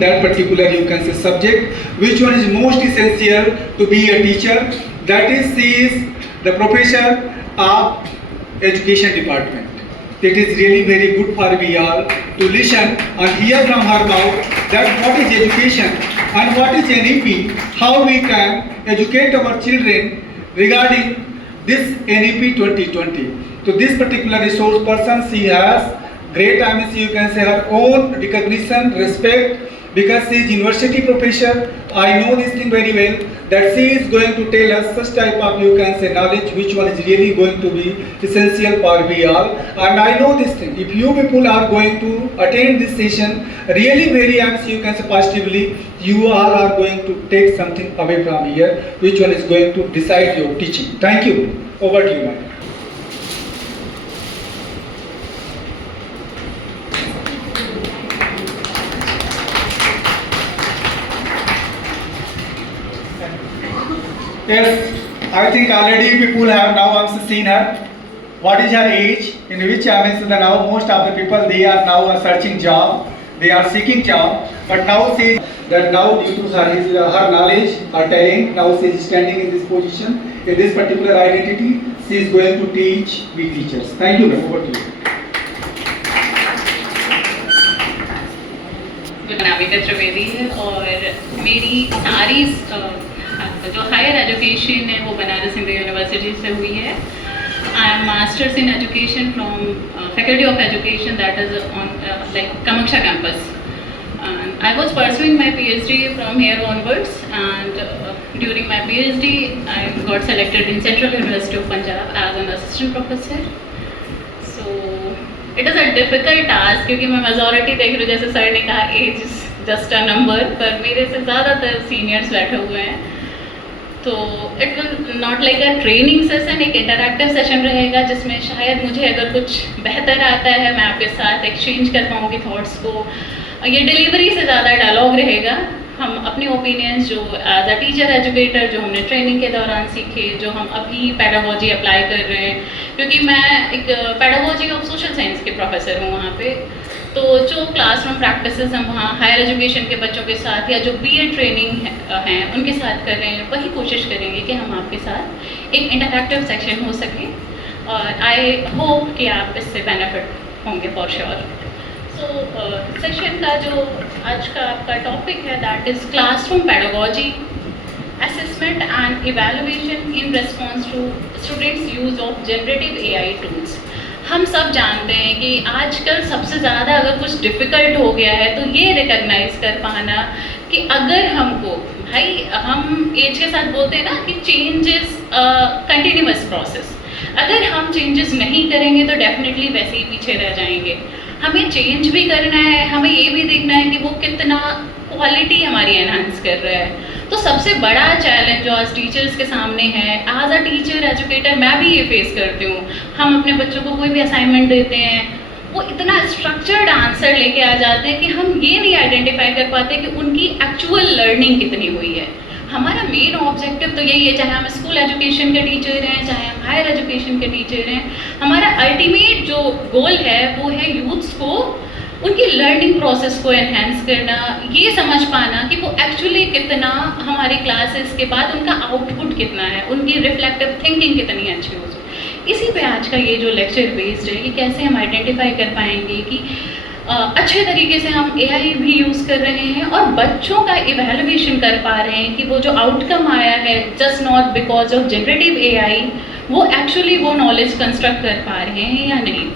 that particular you can say subject, which one is most essential to be a teacher. That is, she is the professor of education department. It is really very good for we all to listen and hear from her mouth that what is education and what is NEP, how we can educate our children regarding this NEP 2020. So this particular resource person, she has great, I mean, you can say her own recognition, respect, because she is university professor. I know this thing very well, that she is going to tell us such type of, you can say, knowledge, which one is really going to be essential for we all. And I know this thing, if you people are going to attend this session, really very, you can say positively, you all are going to take something away from here, which one is going to decide your teaching. Thank you. Over to you, madam. Yes, I think already people have now also seen her. What is her age? In which I mean, so now most of the people they are now searching job, they are seeking job. But now she that now due to her knowledge, her talent, now she is standing in this position, in this particular identity. She is going to teach we teachers. Thank you, ma'am. Over to you. नामिका त्रिवेदी है और मेरी सारी जो higher education है वो Banaras Hindu university से हुई है. I am masters in education from faculty of education that is on like Kamakhya campus. I was pursuing my PhD from here onwards, and during my PhD I got selected in Central University of Punjab as an assistant professor. So it is a difficult task क्योंकि मैं majority देख रही हूँ, जैसे sir ने कहा age is just a number, पर मेरे से ज़्यादातर सीनियर्स बैठे हुए हैं. तो it will not like a training session, एक इंटरैक्टिव सेशन रहेगा जिसमें शायद मुझे अगर कुछ बेहतर आता है मैं आपके साथ एक्सचेंज कर पाऊँगी थॉट्स को. ये डिलीवरी से ज़्यादा डायलॉग रहेगा. हम अपनी ओपिनियंस जो एज अ टीचर एजुकेटर जो हमने ट्रेनिंग के दौरान सीखे, जो हम अभी पेडागोजी अप्लाई कर रहे हैं, क्योंकि मैं एक पेडागोजी ऑफ सोशल साइंस के प्रोफेसर हूँ वहाँ पे. तो जो क्लासरूम प्रैक्टिसेस हम वहाँ हायर एजुकेशन के बच्चों के साथ या जो बीएड ट्रेनिंग हैं उनके साथ कर रहे हैं, वही कोशिश करेंगे कि हम आपके साथ एक इंटरैक्टिव सेक्शन हो सके. और आई होप कि आप इससे बेनिफिट होंगे फॉर श्योर. तो सेशन का जो आज का आपका टॉपिक है that is classroom pedagogy, assessment and evaluation in response to students use of generative AI tools. हम सब जानते हैं कि आजकल सबसे ज़्यादा अगर कुछ डिफ़िकल्ट हो गया है तो ये रिकग्नाइज कर पाना कि अगर हमको भाई हम एज के साथ बोलते हैं ना कि चेंज इज़ कंटिन्यूअस प्रोसेस. अगर हम चेंजेस नहीं करेंगे तो डेफिनेटली वैसे ही पीछे रह जाएंगे. हमें चेंज भी करना है, हमें ये भी देखना है कि वो कितना क्वालिटी हमारी एनहांस कर रहा है. तो सबसे बड़ा चैलेंज जो आज टीचर्स के सामने है, एज अ टीचर एजुकेटर मैं भी ये फेस करती हूँ. हम अपने बच्चों को कोई भी असाइनमेंट देते हैं, वो इतना स्ट्रक्चर्ड आंसर लेके आ जाते हैं कि हम ये नहीं आइडेंटिफाई कर पाते कि उनकी एक्चुअल लर्निंग कितनी हुई है. हमारा मेन ऑब्जेक्टिव तो यही है, चाहे हम स्कूल एजुकेशन के टीचर हैं, चाहे हम हायर एजुकेशन के टीचर हैं, हमारा अल्टीमेट जो गोल है वो है यूथ्स को उनकी लर्निंग प्रोसेस को एनहेंस करना, ये समझ पाना कि वो एक्चुअली कितना हमारी क्लासेस के बाद उनका आउटपुट कितना है, उनकी रिफ्लेक्टिव थिंकिंग कितनी अच्छी हो. इसी पे आज का ये जो लेक्चर बेस्ड है कि कैसे हम आइडेंटिफाई कर पाएंगे कि अच्छे तरीके से हम एआई भी यूज़ कर रहे हैं और बच्चों का इवैल्यूएशन कर पा रहे हैं कि वो जो आउटकम आया है just not because of generative AI, वो एक्चुअली वो नॉलेज कंस्ट्रक्ट कर पा रहे हैं या नहीं.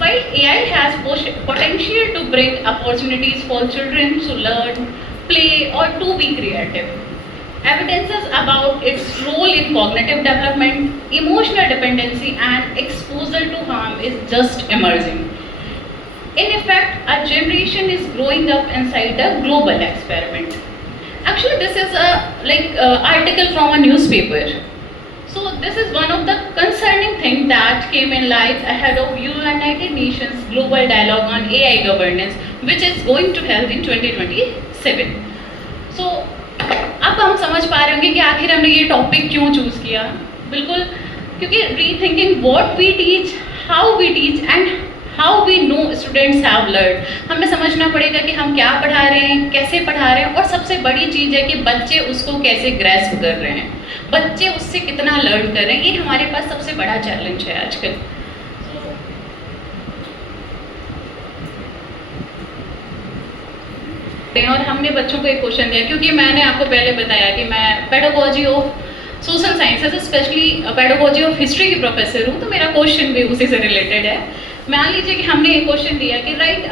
While AI has potential to bring opportunities for children to learn, play or to be creative, evidences about its role in cognitive development, emotional dependency and exposure to harm is just emerging. In effect, a generation is growing up inside a global experiment. Actually, this is a article from a newspaper. So this is one of the concerning things that came in light ahead of United Nations Global Dialogue on AI Governance, which is going to held in 2027. So अब हम समझ पा रहे होंगे कि आखिर हमने ये टॉपिक क्यों चूज़ किया. बिल्कुल क्योंकि rethinking what we teach, how we teach and how we students have learn. हमें समझना पड़ेगा कि हम क्या पढ़ा रहे हैं, कैसे पढ़ा रहे हैं, और सबसे बड़ी चीज़ है कि बच्चे उसको कैसे ग्रैस्प कर रहे हैं, बच्चे उससे कितना लर्न कर रहे हैं। ये हमारे पास सबसे बड़ा चैलेंज है आजकल। और हमने बच्चों को एक क्वेश्चन दिया, क्योंकि मैंने आपको पहले बताया कि मैं pedagogy of social sciences, specially pedagogy of history की प्रोफेसर हूँ, तो मेरा क्वेश्चन भी उसी से रिलेटेड है। मान लीजिए कि हमने एक क्वेश्चन दिया कि write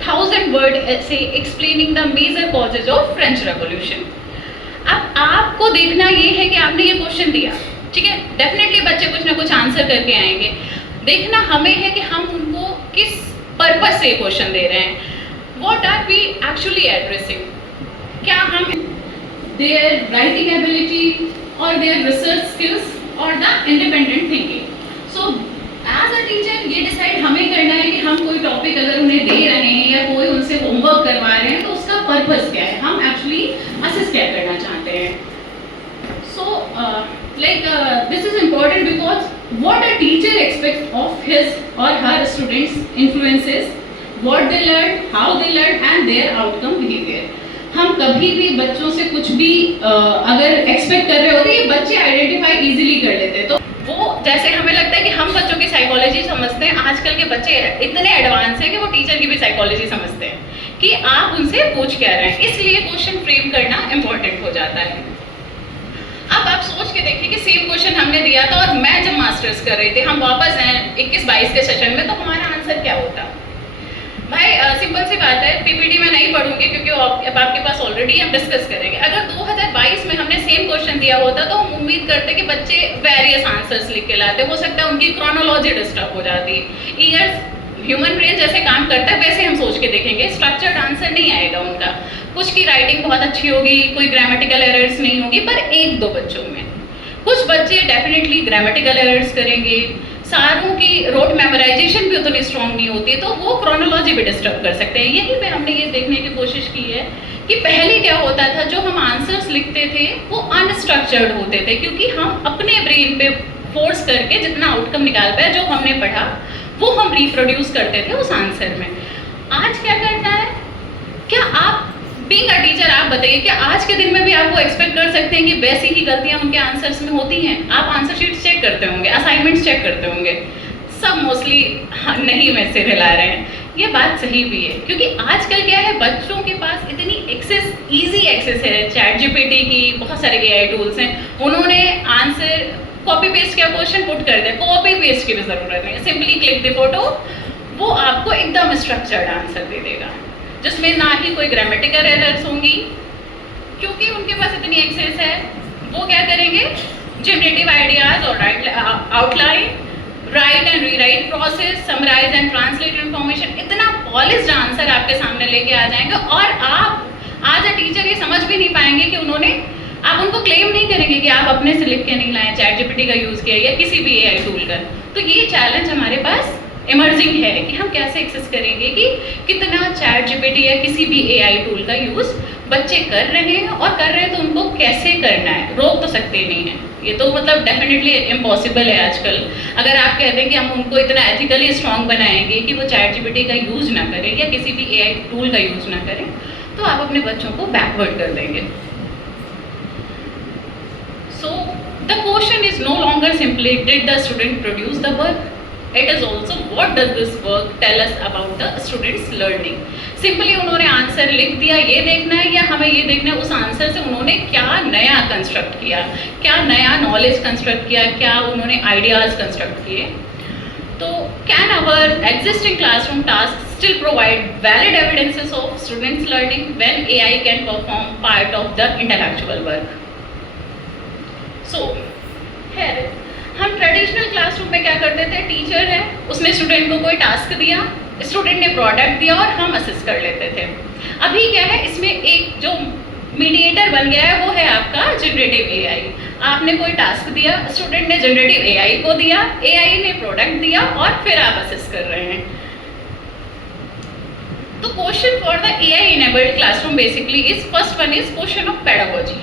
1000 word essay explaining the major causes of French revolution. अब आपको देखना ये है कि आपने ये क्वेश्चन दिया, ठीक है, डेफिनेटली बच्चे कुछ ना कुछ आंसर करके आएंगे। देखना हमें है कि हम उनको किस पर्पस से क्वेश्चन दे रहे हैं, what are we actually addressing? क्या हम their writing ability or their research skills or the independent thinking? So as a teacher ये डिसाइड हमें करना है कि हम कोई टॉपिक अगर उन्हें दे रहे हैं या कोई उनसे होमवर्क करवा रहे हैं तो उसका पर्पस क्या है, हम एक्चुअली असेस क्या करना चाहते हैं। So this is important because what a teacher expects of his or her students influences what they learn, how they learn and their outcome behavior। हम कभी भी बच्चों से कुछ भी अगर एक्सपेक्ट कर रहे होते ये बच्चे आइडेंटिफाई इजीली कर लेते हैं। तो वो जैसे हमें लगता है कि हम बच्चों की साइकोलॉजी समझते हैं, आजकल के बच्चे इतने एडवांस हैं कि वो टीचर की भी साइकोलॉजी समझते हैं कि आप उनसे पूछ क्या रहे हैं, इसलिए क्वेश्चन फ्रेम करना इम्पोर्टेंट हो जाता है। अब आप सोच के देखिए कि सेम क्वेश्चन हमने दिया था और मैं जब मास्टर्स कर रही थी, हम वापस आए 21-22 के सेशन में, तो हमारा आंसर क्या होता भाई? सिंपल सी बात है, पीपीटी में नहीं पढ़ूंगी क्योंकि अब आपके पास ऑलरेडी हम डिस्कस करेंगे। अगर 2022 में हमने सेम क्वेश्चन दिया होता तो हम उम्मीद करते कि बच्चे वेरियस आंसर्स लिख के लाते, हो सकता है उनकी क्रोनोलॉजी डिस्टर्ब हो जाती। ईयर्स ह्यूमन ब्रेन जैसे काम करता है वैसे हम सोच के देखेंगे, स्ट्रक्चर्ड आंसर नहीं आएगा उनका। कुछ की राइटिंग बहुत अच्छी होगी, कोई ग्रामेटिकल एरर्स नहीं होगी, पर 1-2 बच्चों में। कुछ बच्चे डेफिनेटली ग्रामेटिकल एरर्स करेंगे, सारों की रोट मेमोराइजेशन भी उतनी स्ट्रॉन्ग नहीं होती, तो वो क्रोनोलॉजी भी डिस्टर्ब कर सकते हैं। यही पे हमने ये देखने की कोशिश की है कि पहले क्या होता था, जो हम आंसर्स लिखते थे वो अनस्ट्रक्चर्ड होते थे, क्योंकि हम अपने ब्रेन पे फोर्स करके जितना आउटकम निकाल पाए, जो हमने पढ़ा वो हम रिप्रोड्यूस करते थे उस आंसर में। आज क्या करना है, क्या आप बीइंग अ टीचर आप बताइए कि आज के दिन में भी आपको एक्सपेक्ट कर सकते हैं कि वैसी ही गलतियां उनके आंसर्स में होती हैं? आप आंसर शीट्स चेक करते होंगे, असाइनमेंट्स चेक करते होंगे, सब मोस्टली नहीं में से हिला रहे हैं। ये बात सही भी है, क्योंकि आजकल क्या है, बच्चों के पास इतनी एक्सेस, ईजी एक्सेस है चैट जीपीटी की, बहुत सारे एआई टूल्स हैं, उन्होंने आंसर कॉपी पेस्ट किया, क्वेश्चन पुट कर दिया, कॉपी पेस्ट की भी ज़रूरत नहीं है, सिंपली क्लिक द फोटो, वो आपको एकदम स्ट्रक्चर्ड आंसर दे देगा, जिसमें ना ही कोई ग्रामेटिकल एरर्स होंगी, क्योंकि उनके पास इतनी एक्सेस है। वो क्या करेंगे, जनरेटिव आइडियाज और outline, write and rewrite process, summarise and translate information, इतना पॉलिश्ड आंसर आपके सामने लेके आ जाएंगे, और आप आज अ टीचर ये समझ भी नहीं पाएंगे कि उन्होंने, आप उनको क्लेम नहीं करेंगे कि आप अपने से लिख के नहीं लाए, चैट जीपीटी का यूज़ किया या किसी भी एआई टूल का। तो ये चैलेंज हमारे पास इमर्जिंग है कि हम कैसे एक्सेस करेंगे कि कितना चैट जीपीटी या किसी भी एआई टूल का यूज़ बच्चे कर रहे हैं, और कर रहे हैं तो उनको कैसे करना है, रोक तो सकते नहीं हैं। ये तो मतलब डेफिनेटली इम्पॉसिबल है आजकल। अगर आप कहते हैं कि हम उनको इतना एथिकली स्ट्रॉन्ग बनाएंगे कि वो चैट जीपीटी का यूज़ ना करें या किसी भी एआई टूल का यूज़ ना करें, तो आप अपने बच्चों को बैकवर्ड कर देंगे। So the question is no longer simply did the student produce the work, it is also what does this work tell us about the students learning। Simply उन्होंने आंसर लिख दिया, ये देखना है, या हमें ये देखना है उस आंसर से उन्होंने क्या नया कंस्ट्रक्ट किया, क्या नया नॉलेज कंस्ट्रक्ट किया, क्या उन्होंने आइडियाज कंस्ट्रक्ट किए। तो can our existing classroom task still provide valid evidences of students learning when AI can perform part of the intellectual work. So खैर, हम ट्रेडिशनल क्लासरूम में क्या करते थे, टीचर है, उसने स्टूडेंट को कोई टास्क दिया, स्टूडेंट ने प्रोडक्ट दिया और हम असेस कर लेते थे। अभी क्या है, इसमें एक जो मीडिएटर बन गया है वो है आपका जनरेटिव एआई। आपने कोई टास्क दिया, स्टूडेंट ने जनरेटिव एआई को दिया, एआई ने प्रोडक्ट दिया, और फिर आप असेस कर रहे हैं। तो question for the AI enabled classroom basically is, first one is question of pedagogy.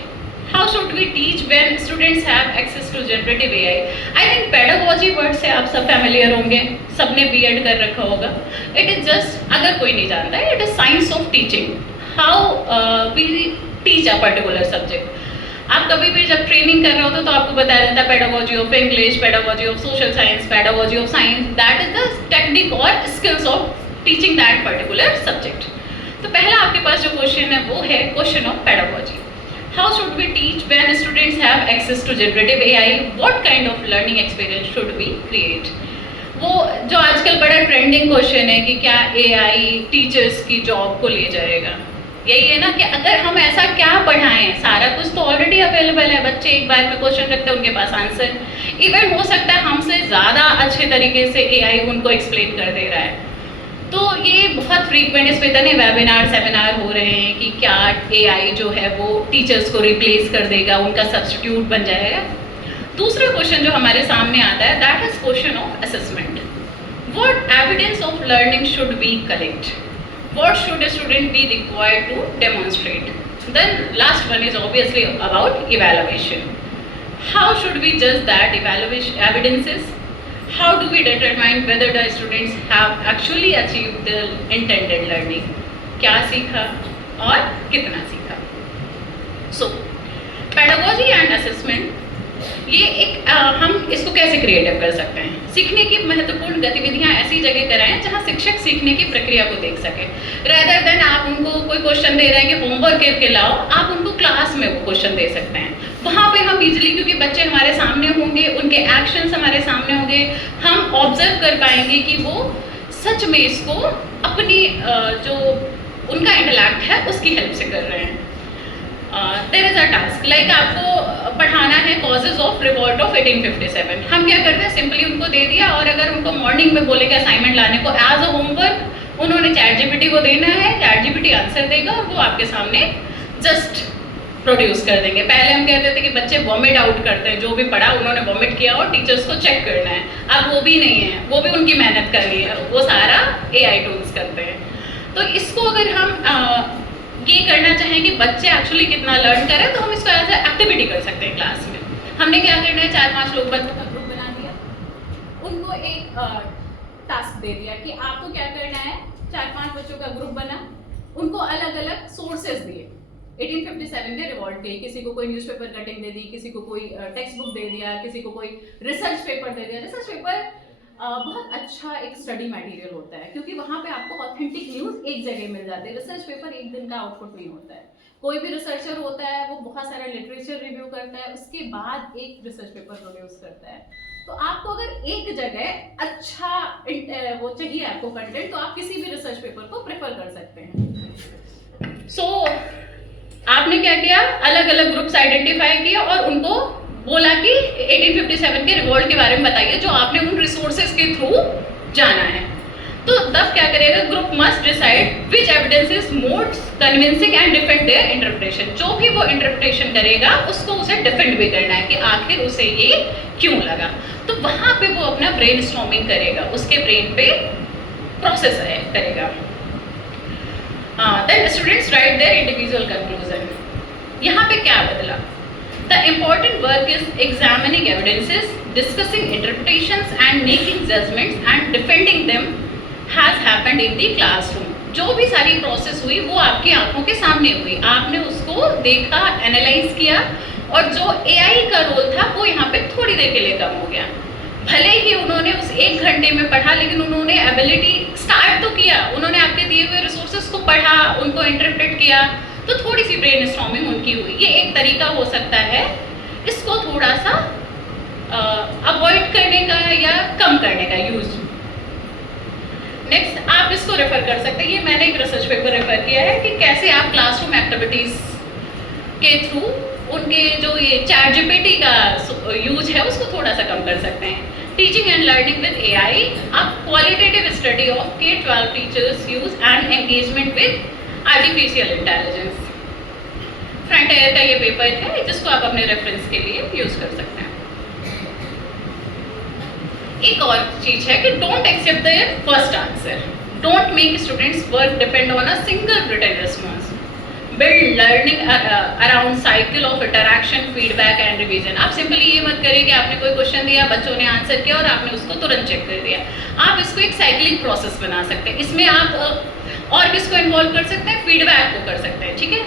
How should we teach when students have access to generative AI? I think pedagogy word से आप सब familiar होंगे, सबने BEd कर रखा होगा. It is just, अगर कोई नहीं जानता है, it is science of teaching, how we teach a particular subject. आप कभी भी जब ट्रेनिंग कर रहे होते तो आपको बताया जाता है pedagogy of English, pedagogy of social science, pedagogy of science, that is the technique और skills of teaching that particular subject. तो पहला आपके पास जो क्वेश्चन है वो है question of pedagogy. How should we teach when students have access to generative AI? What kind of learning experience should we create? वो जो आजकल बड़ा ट्रेंडिंग क्वेश्चन है कि क्या एआई टीचर्स की जॉब को ले जाएगा. यही है ना कि अगर हम ऐसा क्या पढ़ाएं, सारा कुछ तो ऑलरेडी अवेलेबल है, बच्चे एक बार में क्वेश्चन रखते हैं, उनके पास आंसर. इवन हो सकता है हमसे ज़्यादा अच्छे तरीके से एआई उनको एक्सप्लेन कर दे रहा है. तो ये बहुत फ्रीक्वेंट इस पे इतने वेबिनार सेमिनार हो रहे हैं कि क्या एआई जो है वो टीचर्स को रिप्लेस कर देगा, उनका सब्स्टिट्यूट बन जाएगा. दूसरा क्वेश्चन जो हमारे सामने आता है that is question of assessment. What evidence of learning should we collect? What should a student be required to demonstrate? Then last one is obviously about evaluation. How should we judge that evaluation evidences? How do we determine whether the students have actually achieved the intended learning? क्या सीखा और कितना सीखा? So, pedagogy and assessment, ये एक हम इसको कैसे क्रिएटिव कर सकते हैं? सीखने की महत्वपूर्ण गतिविधियां ऐसी जगह कराएं जहां शिक्षक सीखने की प्रक्रिया को देख सके. रेदर देन आप उनको कोई क्वेश्चन दे रहे हैं कि होमवर्क करके लाओ, आप उनको क्लास में वो क्वेश्चन दे सकते हैं. वहाँ पे हम इजीली, क्योंकि बच्चे हमारे सामने होंगे, उनके एक्शंस हमारे सामने होंगे, हम ऑब्जर्व कर पाएंगे कि वो सच में इसको अपनी जो उनका इंटेलेक्ट है उसकी हेल्प से कर रहे हैं. There is a task like आपको पढ़ाना है कॉजेज ऑफ रिवॉल्ट ऑफ 1857. हम क्या करते हैं, सिंपली उनको दे दिया, और अगर उनको मॉर्निंग में बोलेंगे असाइनमेंट लाने को एज अ होमवर्क, उन्होंने चैट जीपीटी को देना है, चैट जीपीटी आंसर देगा और वो आपके सामने जस्ट प्रोड्यूस कर देंगे. पहले हम कहते थे कि बच्चे वॉमिट आउट करते हैं, जो भी पढ़ा उन्होंने वॉमिट किया और टीचर्स को चेक करना है. अब वो भी नहीं है, वो भी उनकी मेहनत कर रही है, वो सारा एआई टूल्स करते हैं. तो इसको अगर हम ये करना चाहें कि बच्चे एक्चुअली कितना लर्न करें, तो हम इसको एज एक्टिविटी कर सकते हैं क्लास में. हमने क्या करना है, 4-5 लोग बच्चों का ग्रुप बना दिया, उनको एक टास्क दे दिया कि आपको क्या करना है. 4-5 बच्चों का ग्रुप बना, उनको अलग अलग सोर्सेज दिए 1857 के रिवॉल्ट के. किसी को कोई न्यूज़पेपर कटिंग दे दी, किसी को कोई टेक्स्ट बुक दे दिया, किसी को कोई रिसर्च पेपर दे दिया. रिसर्च पेपर बहुत अच्छा एक स्टडी मटेरियल होता है, क्योंकि वहाँ पे आपको ऑथेंटिक न्यूज़ एक जगह मिल जाती है. रिसर्च पेपर एक दिन का आउटपुट नहीं होता है. कोई भी रिसर्चर होता है वो बहुत सारा लिटरेचर रिव्यू करता है, उसके बाद एक रिसर्च पेपर प्रोड्यूस करता है. तो आपको अगर एक जगह अच्छा वो चाहिए आपको कंटेंट, तो आप किसी भी रिसर्च पेपर को प्रेफर कर सकते हैं. सो आपने क्या किया, अलग अलग ग्रुप्स आइडेंटिफाई किए और उनको बोला कि 1857 के रिवॉल्ट के बारे में बताइए जो आपने उन रिसोर्सेज के थ्रू जाना है. तो तब क्या करेगा, group must decide which evidence is most convincing and defend there interpretation. जो भी वो इंटरप्रिटेशन करेगा उसको उसे डिफेंड भी करना है कि आखिर उसे ये क्यों लगा. तो वहाँ पे वो अपना ब्रेन स्टॉर्मिंग करेगा, उसके ब्रेन पे प्रोसेस करेगा. Then students write their individual conclusion. यहाँ पे क्या बदला? The important work is examining evidences, discussing interpretations and making judgments and defending them has happened in the classroom. जो भी सारी प्रोसेस हुई वो आपकी आंखों के सामने हुई, आपने उसको देखा, एनालाइज किया, और जो एआई का रोल था वो यहाँ पे थोड़ी देर के लिए कम हो गया. भले ही उन्होंने उस 1 घंटे में पढ़ा, लेकिन उन्होंने एबिलिटी स्टार्ट तो किया, उन्होंने आपके दिए हुए रिसोर्सेज को पढ़ा, उनको इंटरप्रेट किया, तो थोड़ी सी ब्रेन स्टॉर्मिंग उनकी हुई. ये एक तरीका हो सकता है इसको थोड़ा सा अवॉइड करने का या कम करने का यूज. नेक्स्ट आप इसको रेफर कर सकते हैं, ये मैंने एक रिसर्च पेपर रेफर किया है कि कैसे आप क्लासरूम एक्टिविटीज के थ्रू उनके जो ये चैट जीपीटी का यूज है उसको थोड़ा सा कम कर सकते हैं. Teaching and learning with AI, a qualitative study of K-12 teachers use and engagement with artificial intelligence. Front air का ये पेपर है जिसको आप अपने रेफरेंस के लिए यूज कर सकते हैं. एक और चीज है कि don't accept their first answer. Don't make students work depend on a single written response. build learning around cycle of interaction, feedback and revision. आप सिंपली ये मत करिए कि आपने कोई क्वेश्चन दिया, बच्चों ने आंसर किया और आपने उसको तुरंत चेक कर दिया. आप इसको एक साइक्लिंग प्रोसेस बना सकते हैं. इसमें आप और किसको इन्वॉल्व कर सकते हैं? फीडबैक को कर सकते हैं. ठीक है.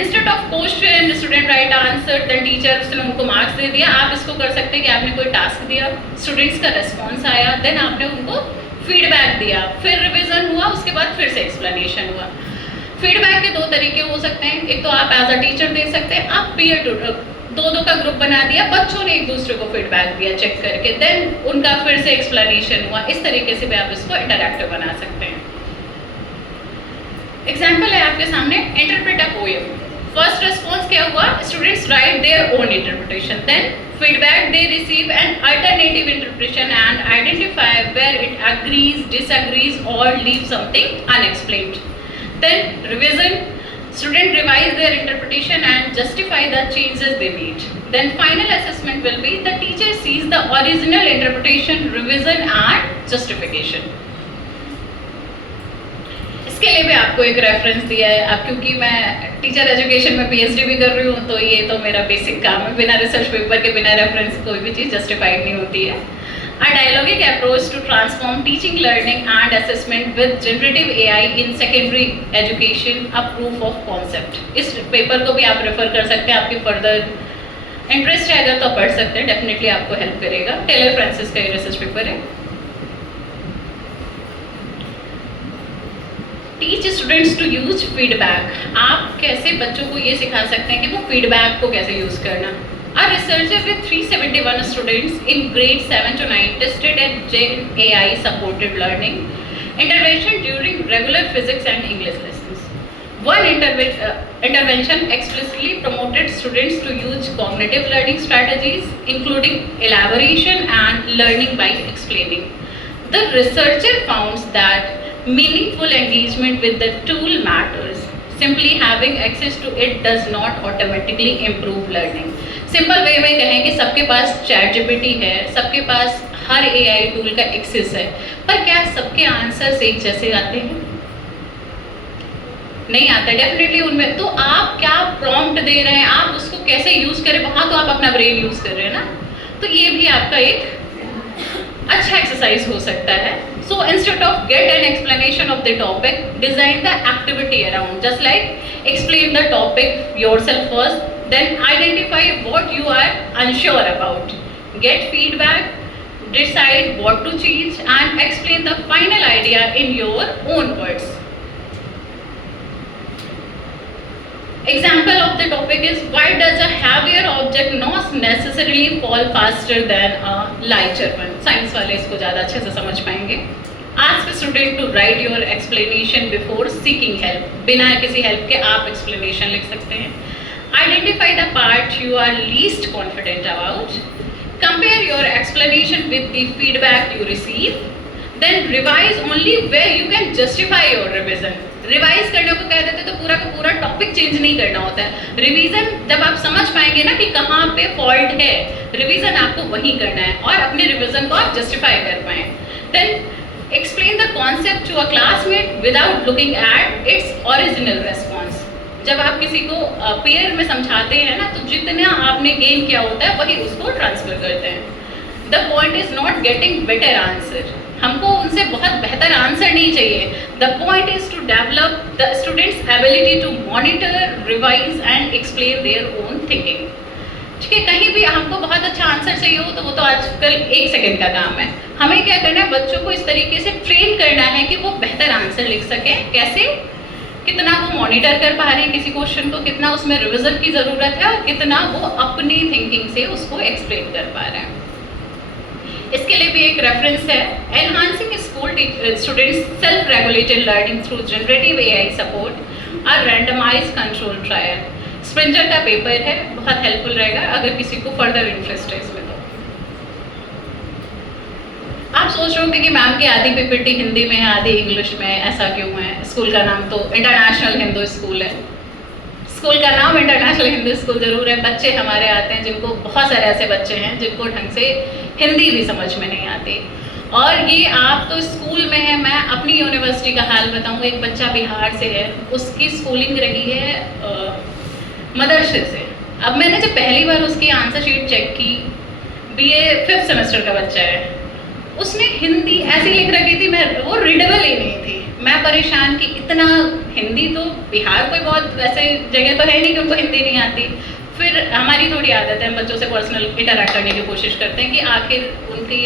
Instead of question student write answer then teacher उसने उनको मार्क्स दे दिया, आप इसको कर सकते हैं कि आपने कोई टास्क दिया, स्टूडेंट्स का रिस्पॉन्स आया, देन आपने उनको फीडबैक दिया, फिर रिविजन हुआ, उसके बाद फिर से एक्सप्लेनेशन हुआ. फीडबैक के 2 तरीके हो सकते हैं. एक तो आप एज अ टीचर दे सकते हैं, आप पीयर टू दो का ग्रुप बना दिया, बच्चों ने एक दूसरे को फीडबैक दिया चेक करके, देन उनका फिर से एक्सप्लेनेशन हुआ. इस तरीके से भी आप इसको इंटरैक्टिव बना सकते हैं. एग्जाम्पल है आपके सामने, interpret a poem. First response क्या हुआ? Students write their own interpretation, then feedback they receive an alternative interpretation and identify where it agrees, disagrees or leaves something unexplained. Then revision, student revise their interpretation and justify the changes they made. Then final assessment will be the teacher sees the original interpretation, revision and justification. इसके लिए भी आपको एक reference दिया है. अब क्योंकि मैं टीचर एजुकेशन में पीएचडी भी कर रही हूँ तो ये तो मेरा बेसिक काम है. बिना रिसर्च पेपर के, बिना रेफरेंस कोई भी चीज़ जस्टिफाइड नहीं होती है. A dialogic approach to transform teaching, learning and assessment with generative AI in secondary education, a proof of concept. इस पेपर को भी आप रेफर कर सकते हैं. आपकी फर्दर इंटरेस्ट है अगर तो पढ़ सकते हैं, डेफिनेटली आपको हेल्प करेगा. टेलर फ्रांसिस का ये रिसर्च पेपर है. Teach students to use feedback. आप कैसे बच्चों को ये सिखा सकते हैं कि वो फीडबैक को कैसे यूज करना. A researcher with 371 students in grade 7 to 9 tested a Gen AI supported learning intervention during regular physics and English lessons. One intervention explicitly promoted students to use cognitive learning strategies, including elaboration and learning by explaining. The researcher found that meaningful engagement with the tool matters. Simply having access to it does not automatically improve learning. Simple way में कहें कि सबके पास chat GPT है, सबके पास हर AI tool का access है, पर क्या सबके आंसर्स एक जैसे आते हैं? नहीं आते डेफिनेटली उनमें. तो आप क्या प्रॉम्प्ट दे रहे हैं, आप उसको कैसे यूज करें, वहाँ तो आप अपना ब्रेन यूज कर रहे हैं ना. तो ये भी आपका एक अच्छा एक्सरसाइज हो सकता है. So instead of get an explanation of the topic, design the activity around. Just like explain the topic yourself first, then identify what you are unsure about. Get feedback, decide what to change and explain the final idea in your own words. Example of the topic is, why does a heavier object not necessarily fall faster than a lighter one? Science वाले इसको ज़्यादा अच्छे से समझ पाएंगे. Ask student to write your explanation before seeking help. बिना किसी help के आप explanation लिख सकते हैं. Identify the part you are least confident about. Compare your explanation with the feedback you receive. Then revise only where you can justify your revision. Revise करने को कह देते तो पूरा का पूरा टॉपिक चेंज नहीं करना होता है. रिवीजन जब आप समझ पाएंगे ना कि कहाँ पे फॉल्ट है, रिवीजन आपको वही करना है और अपने रिवीजन को आप जस्टिफाई कर पाएं. Then explain the concept to a classmate without looking at its original response. जब आप किसी को पेयर में समझाते हैं ना, तो जितना आपने गेन किया होता है वही उसको ट्रांसफर करते हैं. The point is not getting better answer. हमको उनसे बहुत बेहतर आंसर नहीं चाहिए. The point is to develop the students ability to monitor, revise and explain their own thinking. ठीक है, कहीं भी हमको बहुत अच्छा आंसर चाहिए हो तो वो तो आजकल 1 सेकेंड का काम है. हमें क्या करना है, बच्चों को इस तरीके से ट्रेन करना है कि वो बेहतर आंसर लिख सकें. कैसे? कितना वो मॉनिटर कर पा रहे हैं किसी क्वेश्चन को, कितना उसमें रिविजन की ज़रूरत है और कितना वो अपनी थिंकिंग से उसको एक्सप्लेन कर पा रहे हैं. इसके लिए भी एक रेफरेंस है, enhancing school students self regulated learning through generative AI support, a randomised control trial. Springer का पेपर है, बहुत हेल्पफुल रहेगा अगर किसी को फर्दर इंटरेस्ट है इसमें. तो आप सोच रहे होंगे कि मैम की आधी पीपीटी हिंदी में है, आधी इंग्लिश में, ऐसा क्यों है? स्कूल का नाम तो इंटरनेशनल हिंदू स्कूल है. स्कूल का नाम इंटरनेशनल हिंदू स्कूल जरूर है. बच्चे हमारे आते हैं जिनको, बहुत सारे ऐसे बच्चे हैं जिनको ढंग से हिंदी भी समझ में नहीं आती. और ये आप तो स्कूल में है, मैं अपनी यूनिवर्सिटी का हाल बताऊँ। एक बच्चा बिहार से है, उसकी स्कूलिंग रही है मदरसे से। अब मैंने जब पहली बार उसकी आंसर शीट चेक की, BA 5th सेमेस्टर का बच्चा है, उसने हिंदी ऐसी लिख रखी थी, मैं वो रीडेबल ही नहीं थी। मैं परेशान कि इतना हिंदी, तो बिहार कोई बहुत वैसे जगह तो है नहीं कि उनको हिंदी नहीं आती। फिर हमारी थोड़ी आदत है, हम बच्चों से पर्सनल इंटरेक्ट करने की कोशिश करते हैं कि आखिर उनकी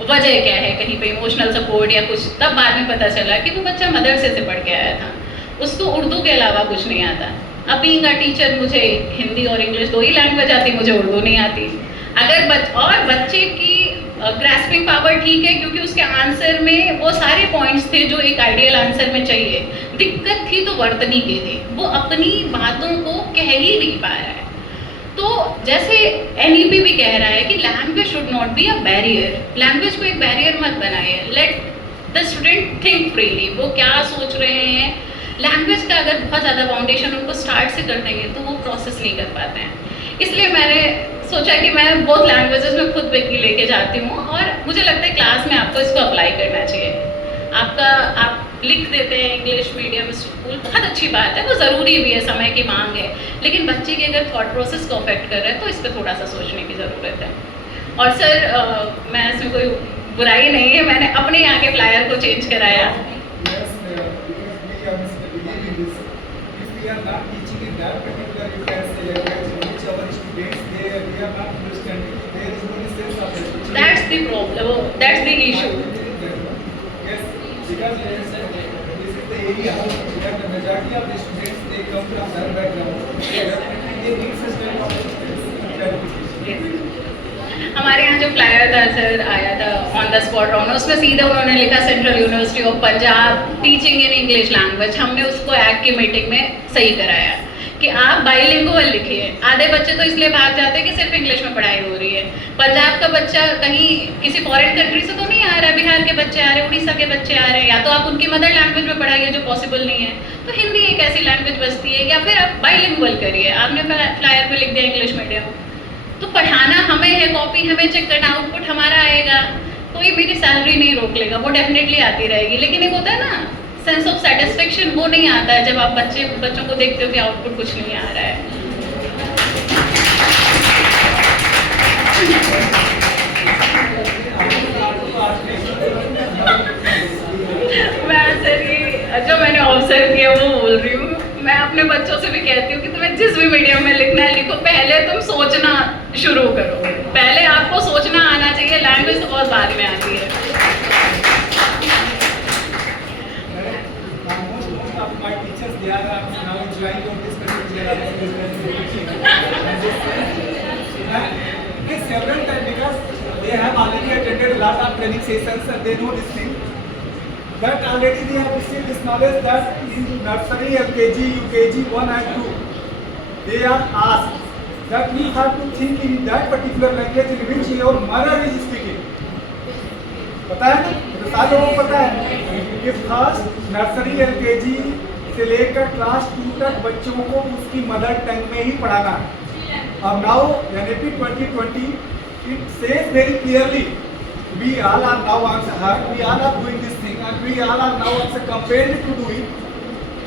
वजह क्या है, कहीं पे इमोशनल सपोर्ट या कुछ। तब बाद में पता चला कि वो बच्चा मदरसे से पढ़ के आया था, उसको उर्दू के अलावा कुछ नहीं आता। अब बीइंग अ टीचर मुझे हिंदी और इंग्लिश 2 ही लैंग्वेज आती, मुझे उर्दू नहीं आती। अगर बच्चे की ग्रास्पिंग पावर ठीक है, क्योंकि उसके आंसर में वो सारे पॉइंट्स थे जो एक आइडियल आंसर में चाहिए। दिक्कत थी तो वर्तनी की थी, वो अपनी बातों को कह ही नहीं पा रहा है। तो जैसे NEP भी कह रहा है कि language should not be a barrier, language को एक बैरियर मत बनाइए, let the student think freely, वो क्या सोच रहे हैं। लैंग्वेज का अगर बहुत ज़्यादा फाउंडेशन उनको स्टार्ट से कर देंगे तो वो प्रोसेस नहीं कर पाते हैं। इसलिए मैंने सोचा कि मैं बहुत लैंग्वेजेस में खुद बेकी लेके जाती हूँ, और मुझे लगता है क्लास में आपको इसको अप्लाई करना चाहिए। आप लिख देते हैं इंग्लिश मीडियम स्कूल, बहुत अच्छी बात है, वो ज़रूरी भी है, समय की मांग है, लेकिन बच्चे के अगर थॉट प्रोसेस को अफेक्ट कर रहा है तो इस पर थोड़ा सा सोचने की ज़रूरत है। और सर मैं इसमें कोई बुराई नहीं है, मैंने अपने यहाँ के फ्लायर को चेंज कराया। That's the problem, that's the issue. Because this is the area where the majority of the students they come from their background. Yes. They need such kind of clarification. हमारे यहाँ जो flyer था sir आया था on the spot round, उसमें सीधे उन्होंने लिखा central university of Punjab teaching in English language. हमने उसको एक्ट की मीटिंग में सही कराया कि आप बाइलिंगुअल लिखिए। आधे बच्चे तो इसलिए भाग जाते हैं कि सिर्फ इंग्लिश में पढ़ाई हो रही है। पंजाब का बच्चा कहीं किसी फॉरेन कंट्री से तो नहीं आ रहा है, बिहार के बच्चे आ रहे हैं, उड़ीसा के बच्चे आ रहे हैं, या तो आप उनकी मदर लैंग्वेज में पढ़ाइए जो पॉसिबल नहीं है, तो हिंदी एक ऐसी लैंग्वेज बचती है, या फिर आप बाइलिंगुअल करिए। आपने फ्लायर पे लिख दिया इंग्लिश मीडियम, तो पढ़ाना हमें है, कॉपी हमें चेक करना, आउटपुट हमारा आएगा, कोई मेरी सैलरी नहीं रोक लेगा, वो डेफिनेटली आती रहेगी। लेकिन एक होता है ना सेंस ऑफ सेटिस्फेक्शन, वो नहीं आता है जब आप बच्चों को देखते हो कि आउटपुट कुछ नहीं आ रहा है। मैं सर ये जो मैंने ऑब्जर्व किया वो बोल रही हूँ। मैं अपने बच्चों से भी कहती हूँ कि तुम्हें जिस भी मीडियम में लिखना है लिखो, पहले तुम सोचना शुरू करो, पहले आपको सोचना आना चाहिए, लैंग्वेज तो बहुत बाद में आती है। My teachers, they are now enjoying on this particular several times because they have already attended a lot of training sessions and they know this thing. But already they have received this knowledge that in nursery, LKG, UKG 1 and 2, they are asked that we have to think in that particular language in which your mother is speaking. पता है ना? तो सारे लोगों को पता है कि फर्स्ट नर्सरी LKG से लेकर क्लास 2 तक बच्चों को उसकी मदर टंग में ही पढ़ाना है। अब now NEP 2020 it says very clearly we all are now we all are doing this thing and we all are now also compelled to do it.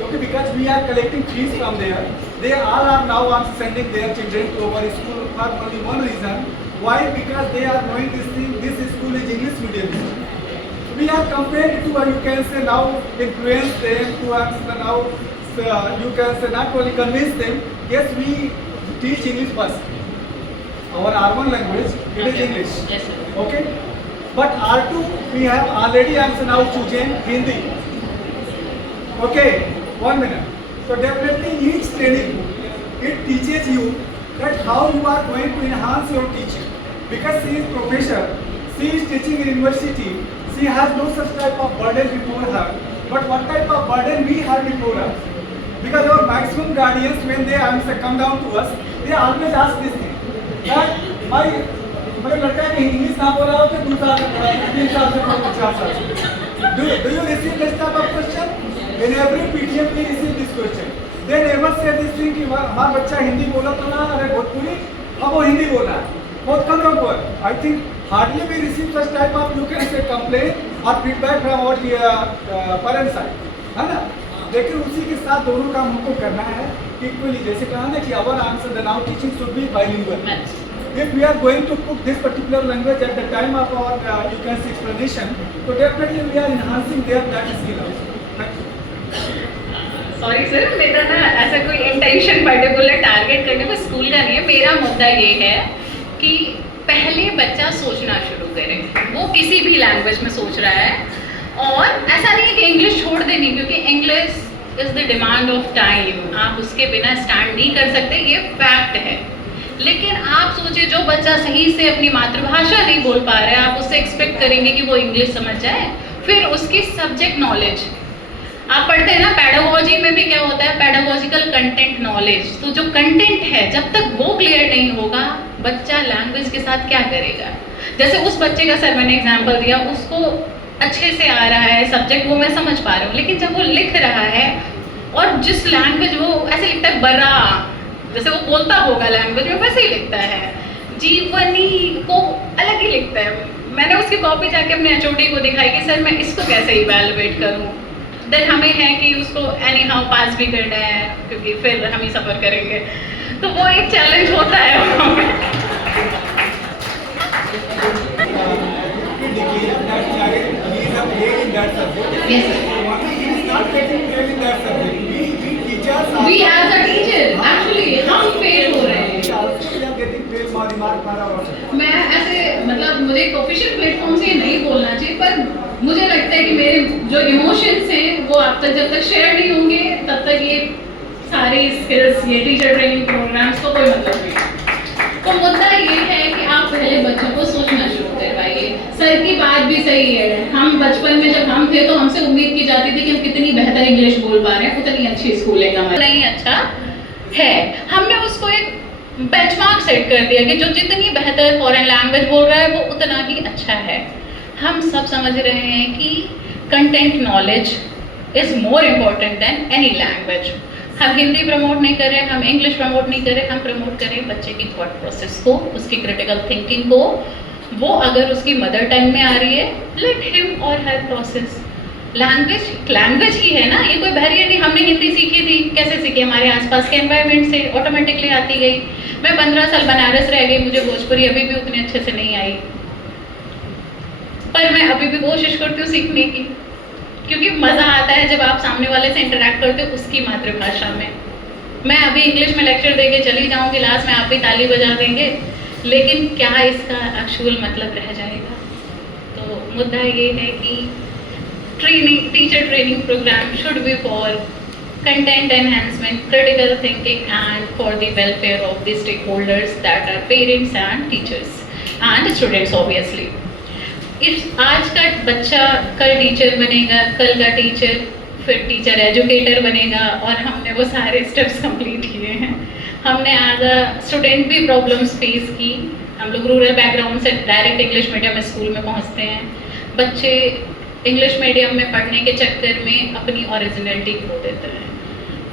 Okay, because we are collecting fees from there, they all are now sending their children to our school for only one reason. Why? Because they are knowing this thing. This school is English medium. We are compelled to, you can say now, influence them to answer now. You can say not only convince them. Yes, we teach English first. Our R1 language it is English. Yes, sir. Okay, but R2 we have already answer now chosen Hindi. Okay, 1 minute. So definitely each training it teaches you that how you are going to enhance your teaching. Because she is professor, she is teaching in university, she has no such type of burden before her. But what type of burden we have before us? Because our maximum guardians, when they come down to us, they always ask this thing. That my लड़का के English ना बोला हो तो 2 साल से पढ़ा, 3 साल से पढ़ा, 4 साल से. Do you receive this type of question? In every PTM we receive this question. They never say this thing कि हमारा बच्चा हिंदी बोला था ना, अरे भोजपुरी, अब वो हिंदी बोला है. बहुत कम लोग बोल. I think hardly we receive such type of, you can say, complaint or feedback from our parent side, है ना? लेकिन उसी के साथ दोनों काम हमको करना है इक्वली, जैसे कहा ना कि our answer the now teaching should be bilingual. If we are going to put this particular language at the time of our you can say explanation, so definitely we are enhancing their that skill also. Sorry sir, मेरा ना ऐसा कोई intention particular target करने को school का नहीं है। मेरा मुद्दा ये है कि पहले बच्चा सोचना शुरू करे, वो किसी भी लैंग्वेज में सोच रहा है, और ऐसा नहीं है कि इंग्लिश छोड़ देनी, क्योंकि English is the demand of time, आप उसके बिना स्टैंड नहीं कर सकते, ये फैक्ट है। लेकिन आप सोचिए, जो बच्चा सही से अपनी मातृभाषा नहीं बोल पा रहा है, आप उससे एक्सपेक्ट करेंगे कि वो इंग्लिश समझ जाए? फिर उसकी सब्जेक्ट नॉलेज, आप पढ़ते हैं ना पैडागोजी में भी क्या होता है, पैडागोजिकल कंटेंट नॉलेज, तो जो कंटेंट है जब तक वो क्लियर नहीं होगा, बच्चा लैंग्वेज के साथ क्या करेगा? जैसे उस बच्चे का सर मैंने एग्जांपल दिया, उसको अच्छे से आ रहा है सब्जेक्ट, वो मैं समझ पा रहा हूँ, लेकिन जब वो लिख रहा है और जिस लैंग्वेज वो ऐसे लिखता है, बरा, जैसे वो बोलता होगा लैंग्वेज में वैसे ही लिखता है, जीवनी को अलग ही लिखता है। मैंने उसकी कॉपी जाके अपने एचओडी को दिखाई कि सर मैं इसको कैसे इवैल्यूएट करूँ। देन हमें है कि उसको एनी हाउ पास भी करना है, क्योंकि फिर हम ही सफ़र करेंगे, तो वो एक चैलेंज होता है हमें। We as a teacher, actually, हम फेल हो रहे हैं। मैं ऐसे मतलब मुझे एक ऑफिशियल प्लेटफॉर्म से नहीं बोलना चाहिए, पर मुझे लगता है कि मेरे जो इमोशंस हैं वो आप तक जब तक शेयर नहीं होंगे तब तक ये सारी स्किल्स, ये टीचर ट्रेनिंग प्रोग्राम्स को कोई मतलब नहीं। तो मुद्दा ये है कि आप पहले बच्चों को सोचना शुरू करवाइए। सर की बात भी सही है, हम बचपन में जब हम थे तो हमसे उम्मीद की जाती थी कि हम कितनी बेहतर इंग्लिश बोल पा रहे हैं, उतनी अच्छी स्कूलिंग हमारी नहीं अच्छा है। हमने उसको एक बेंचमार्क सेट कर दिया कि जो जितनी बेहतर फॉरेन लैंग्वेज बोल रहा है वो उतना ही अच्छा है। हम सब समझ रहे हैं कि content knowledge is more important than any language. हम हिंदी प्रमोट नहीं कर रहे, हम इंग्लिश प्रमोट नहीं कर रहे, हम प्रमोट करें बच्चे की थॉट प्रोसेस को, उसकी क्रिटिकल थिंकिंग को। वो अगर उसकी मदर टंग में आ रही है, लेट हिम और हर प्रोसेस। लैंग्वेज ही है ना, ये कोई बैरियर नहीं। हमने हिंदी सीखी थी, कैसे सीखी? हमारे आसपास के एनवायरनमेंट से ऑटोमेटिकली आती गई। मैं 15 साल बनारस रह गई, मुझे भोजपुरी अभी भी उतने अच्छे से नहीं आई, पर मैं अभी भी कोशिश करती हूँ सीखने की, क्योंकि मज़ा आता है जब आप सामने वाले से इंटरेक्ट करते हो उसकी मातृभाषा में। मैं अभी इंग्लिश में लेक्चर दे के चली जाऊँगी, लास्ट में आप भी ताली बजा देंगे, लेकिन क्या इसका एक्चुअल मतलब रह जाएगा? तो मुद्दा ये है कि teacher training programme should be for content enhancement, critical thinking, and for the welfare of the stakeholders that are parents and teachers and students obviously. इस आज का बच्चा कल टीचर बनेगा, कल का टीचर फिर टीचर एजुकेटर बनेगा, और हमने वो सारे स्टेप्स कंप्लीट किए हैं। हमने एज अ स्टूडेंट भी प्रॉब्लम्स फेस की। हम लोग रूरल बैकग्राउंड से डायरेक्ट इंग्लिश मीडियम स्कूल में पहुँचते हैं। बच्चे इंग्लिश मीडियम में पढ़ने के चक्कर में अपनी ओरिजिनलिटी खो देते हैं।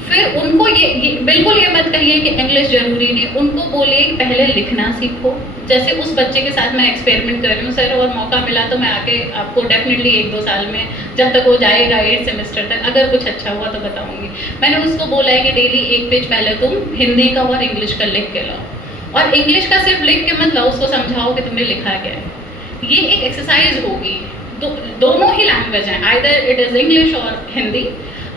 फिर उनको ये बिल्कुल ये मत कहिए कि इंग्लिश ज़रूरी नहीं, उनको बोलिए कि पहले लिखना सीखो। जैसे उस बच्चे के साथ मैं एक्सपेरिमेंट कर रही हूँ सर, और मौका मिला तो मैं आके आपको डेफिनेटली 1-2 साल में, जब तक वो जाएगा 8 सेमेस्टर तक, अगर कुछ अच्छा हुआ तो बताऊँगी। मैंने उसको बोला है कि डेली 1 पेज पहले तुम हिंदी का और इंग्लिश का लिख के लाओ, और इंग्लिश का सिर्फ लिख के मत लाओ, उसको समझाओ कि तुमने लिखा क्या है। ये एक एक्सरसाइज होगी। दोनों ही लैंग्वेज हैं, आइदर इट इज़ इंग्लिश और हिंदी।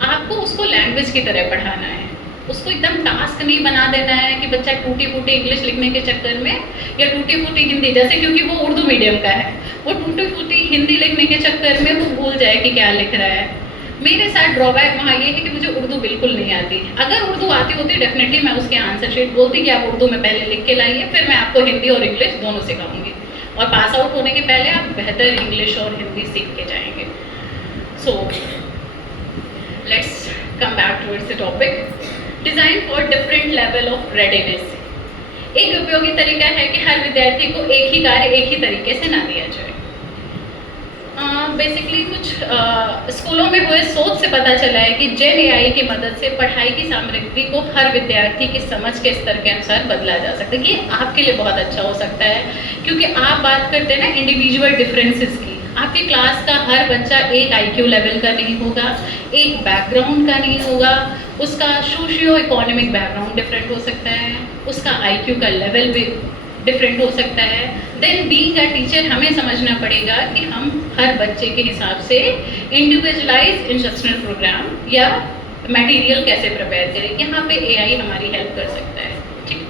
आपको उसको लैंग्वेज की तरह पढ़ाना है, उसको एकदम टास्क नहीं बना देना है कि बच्चा टूटी फूटी इंग्लिश लिखने के चक्कर में या टूटी फूटी हिंदी, जैसे क्योंकि वो उर्दू मीडियम का है, वो टूटी फूटी हिंदी लिखने के चक्कर में वो भूल जाए कि क्या लिख रहा है। मेरे साथ ड्रॉबैक वहाँ ये है कि मुझे उर्दू बिल्कुल नहीं आती। अगर उर्दू आती होती डेफिनेटली मैं उसके आंसर शीट बोलती कि आप उर्दू में पहले लिख के लाइए, फिर मैं आपको हिंदी और इंग्लिश दोनों सिखाऊंगी, और पास आउट होने के पहले आप बेहतर इंग्लिश और हिंदी सीख के जाएंगे। सो let's come back towards the topic. Design for different level of readiness. एक उपयोगी तरीका है कि हर विद्यार्थी को एक ही कार्य एक ही तरीके से ना दिया जाए। बेसिकली कुछ स्कूलों में हुए शोध से पता चला है कि जेन एआई की मदद से पढ़ाई की सामग्री को हर विद्यार्थी की समझ के स्तर के अनुसार बदला जा सकता है। ये आपके लिए बहुत अच्छा हो सकता है, क्योंकि आप बात करते हैं ना इंडिविजुअल डिफरेंसेस की। आपकी क्लास का हर बच्चा एक आईक्यू लेवल का नहीं होगा, एक बैकग्राउंड का नहीं होगा, उसका सोशियो इकोनॉमिक बैकग्राउंड डिफरेंट हो सकता है, उसका आईक्यू का लेवल भी डिफरेंट हो सकता है। देन बीइंग अ टीचर हमें समझना पड़ेगा कि हम हर बच्चे के हिसाब से इंडिविजुअलाइज इंस्ट्रक्शनल प्रोग्राम या मटेरियल कैसे प्रिपेयर करें। यहाँ पे एआई हमारी हेल्प कर सकता है। ठीक,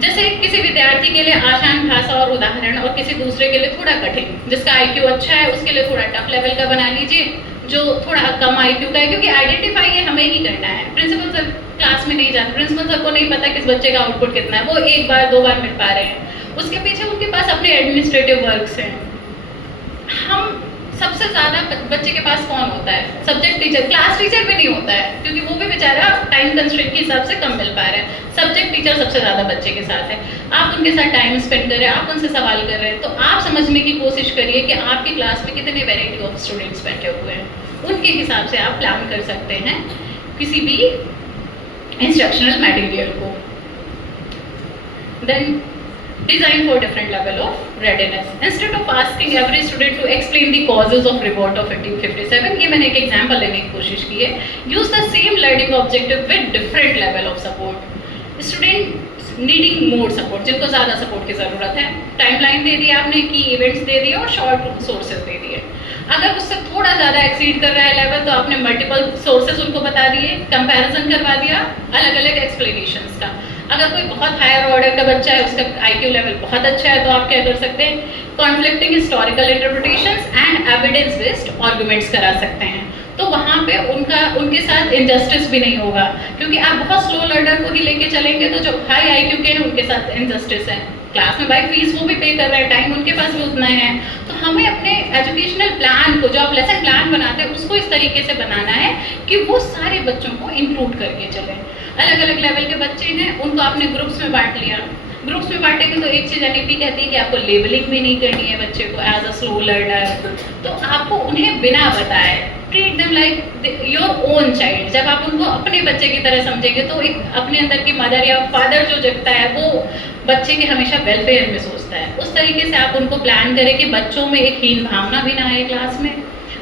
जैसे किसी विद्यार्थी के लिए आसान भाषा और उदाहरण और किसी दूसरे के लिए थोड़ा कठिन, जिसका आईक्यू अच्छा है उसके लिए थोड़ा टफ लेवल का बना लीजिए, जो थोड़ा कम आईक्यू का है, क्योंकि आइडेंटिफाई ये हमें ही करना है। प्रिंसिपल सर क्लास में नहीं जाते, प्रिंसिपल सर को नहीं पता किस बच्चे का आउटपुट कितना है, वो एक बार दो बार मिल पा रहे हैं, उसके पीछे उनके पास अपने एडमिनिस्ट्रेटिव वर्क्स हैं। हम सबसे ज़्यादा बच्चे के पास कौन होता है? Subject teacher. क्लास टीचर भी नहीं होता है, क्योंकि वो भी बेचारा टाइम कंस्ट्रेंट के हिसाब से कम मिल पा रहा है। सब्जेक्ट टीचर सबसे ज़्यादा बच्चे के साथ है। आप उनके साथ टाइम स्पेंड कर रहे हैं, आप उनसे सवाल कर रहे हैं, तो आप समझने की कोशिश करिए कि आपकी क्लास में कितने वेराइटी ऑफ स्टूडेंट्स बैठे हुए हैं। उनके हिसाब से आप प्लान कर सकते हैं किसी भी इंस्ट्रक्शनल मटेरियल को। Then design for different level of readiness. Instead of asking every student to explain the causes of revolt of 1857, ये मैंने एक एग्जाम्पल लेने की कोशिश की है। Use the same learning objective with different level of support. Student needing more support, जिनको ज़्यादा सपोर्ट की ज़रूरत है। टाइमलाइन दे दी आपने, की इवेंट्स दे दिए और शॉर्ट सोर्सेज दे दिए। अगर उससे थोड़ा ज़्यादा एक्सीड कर रहा है लेवल, तो आपने मल्टीपल सोर्सेज उनको बता दिए, कंपैरिजन करवा दिया अलग अलग एक्सप्लेनेशंस का। अगर कोई बहुत हायर ऑर्डर का बच्चा है, उसका आईक्यू लेवल बहुत अच्छा है, तो आप क्या कर सकते हैं? Conflicting historical interpretations and evidence based arguments करा सकते हैं। तो वहाँ पे उनके साथ इनजस्टिस भी नहीं होगा, क्योंकि आप बहुत स्लो लर्नर को ही लेके चलेंगे तो जो हाई आईक्यू के हैं उनके साथ इनजस्टिस है। क्लास में भाई फीस वो भी पे कर रहे हैं, टाइम उनके पास भी उतना है। तो हमें अपने एजुकेशनल प्लान को, जो आप लेसन प्लान बनाते हैं, उसको इस तरीके से बनाना है कि वो सारे बच्चों को इंक्लूड करके चलें। अलग अलग लेवल के बच्चे हैं, उनको आपने ग्रुप्स में बांट लिया। ग्रुप्स में बांटेंगे तो एक चीज़ एनईपी कहती है कि आपको लेबलिंग भी नहीं करनी है बच्चे को एज अ स्लो लर्नर। तो आपको उन्हें बिना बताए treat them like your own child. जब आप उनको अपने बच्चे की तरह समझेंगे तो एक अपने अंदर की मदर या फादर जो जगता है वो बच्चे के हमेशा वेलफेयर में सोचता है। उस तरीके से आप उनको प्लान करें कि बच्चों में एक हीन भावना भी ना आए क्लास में।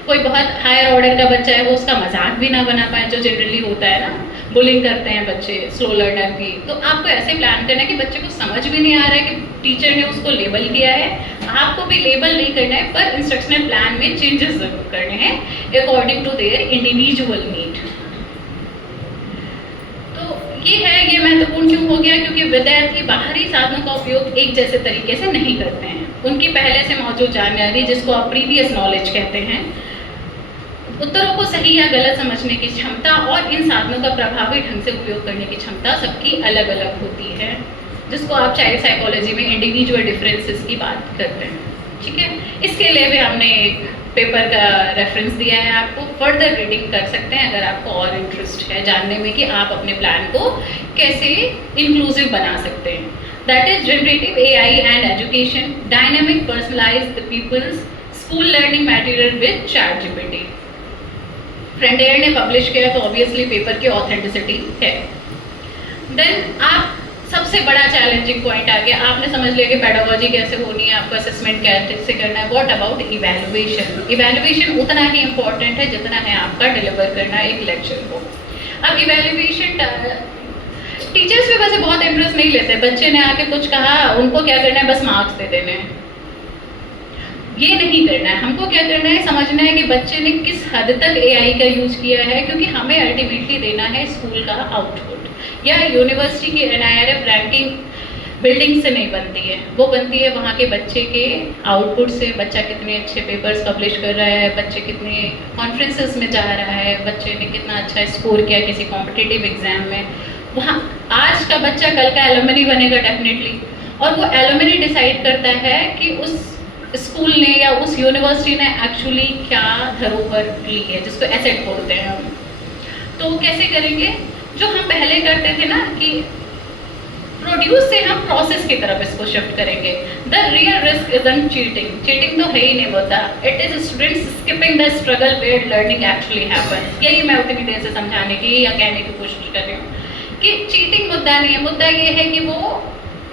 कोई बहुत हायर ऑर्डर का बच्चा है, वो उसका मजाक भी ना बना पाए, जो जनरली होता है ना, बुलिंग करते हैं बच्चे स्लो लर्नर की। तो आपको ऐसे प्लान करना है कि बच्चे को समझ भी नहीं आ रहा है कि टीचर ने उसको लेबल किया है। आपको भी लेबल नहीं करना है, पर इंस्ट्रक्शनल प्लान में चेंजेस जरूर करने हैं according to their individual need. तो ये है, ये महत्वपूर्ण क्यों हो गया? क्योंकि विद्यार्थी बाहरी साधनों का उपयोग एक जैसे तरीके से नहीं करते हैं। उनकी पहले से मौजूद जानकारी, जिसको आप प्रीवियस नॉलेज कहते हैं, उत्तरों को सही या गलत समझने की क्षमता और इन साधनों का प्रभावी ढंग से उपयोग करने की क्षमता सबकी अलग अलग होती है, जिसको आप चाइल्ड साइकोलॉजी में इंडिविजुअल डिफरेंसेस की बात करते हैं। ठीक है, इसके लिए भी हमने एक पेपर का रेफरेंस दिया है, आपको फर्दर रीडिंग कर सकते हैं अगर आपको और इंटरेस्ट है जानने में कि आप अपने प्लान को कैसे इंक्लूसिव बना सकते हैं। That is generative AI and education, dynamic personalise the people's school learning material with ChatGPT. फ्रेंड एयर ने पब्लिश किया, तो ऑब्वियसली पेपर की ऑथेंटिसिटी है। देन आप सबसे बड़ा चैलेंजिंग पॉइंट आ गया, आपने समझ लिया कि पेडागोजी कैसे होनी है, आपको असेसमेंट कैसे करना है। What about evaluation? इवैल्यूएशन उतना ही इम्पोर्टेंट है जितना है आपका डिलीवर करना एक लेक्चर को। अब इवैल्यूएशन टीचर्स भी वैसे बहुत इंटरेस्ट नहीं लेते। बच्चे ने आके कुछ कहा, उनको क्या करना है? बस मार्क्स दे देने हैं। ये नहीं करना है। हमको क्या करना है? समझना है कि बच्चे ने किस हद तक एआई का यूज किया है, क्योंकि हमें अल्टीमेटली देना है स्कूल का आउटपुट। या यूनिवर्सिटी की एनआईआरएफ रैंकिंग बिल्डिंग से नहीं बनती है, वो बनती है वहाँ के बच्चे के आउटपुट से। बच्चा कितने अच्छे पेपर्स पब्लिश कर रहा है, बच्चे कितने कॉन्फ्रेंसेस में जा रहा है, बच्चे ने कितना अच्छा स्कोर किया किसी कॉम्पिटिटिव एग्जाम में। वहाँ आज का बच्चा कल का एलुमनी बनेगा डेफिनेटली, और वो एलुमनी डिसाइड करता है कि उस स्कूल ने या उस यूनिवर्सिटी ने एक्चुअली क्या धरोहर ली है, जिसको एसेट बोलते हैं हम। तो कैसे करेंगे? जो हम पहले करते थे ना कि प्रोड्यूस से हम प्रोसेस की तरफ इसको शिफ्ट करेंगे। The real risk isn't cheating, cheating तो है ही नहीं होता, it is students skipping the struggle where learning actually happen. यही मैं उतनी देर से समझाने की या कहने की कोशिश कर रही हूँ कि चीटिंग मुद्दा नहीं है, मुद्दा ये है कि वो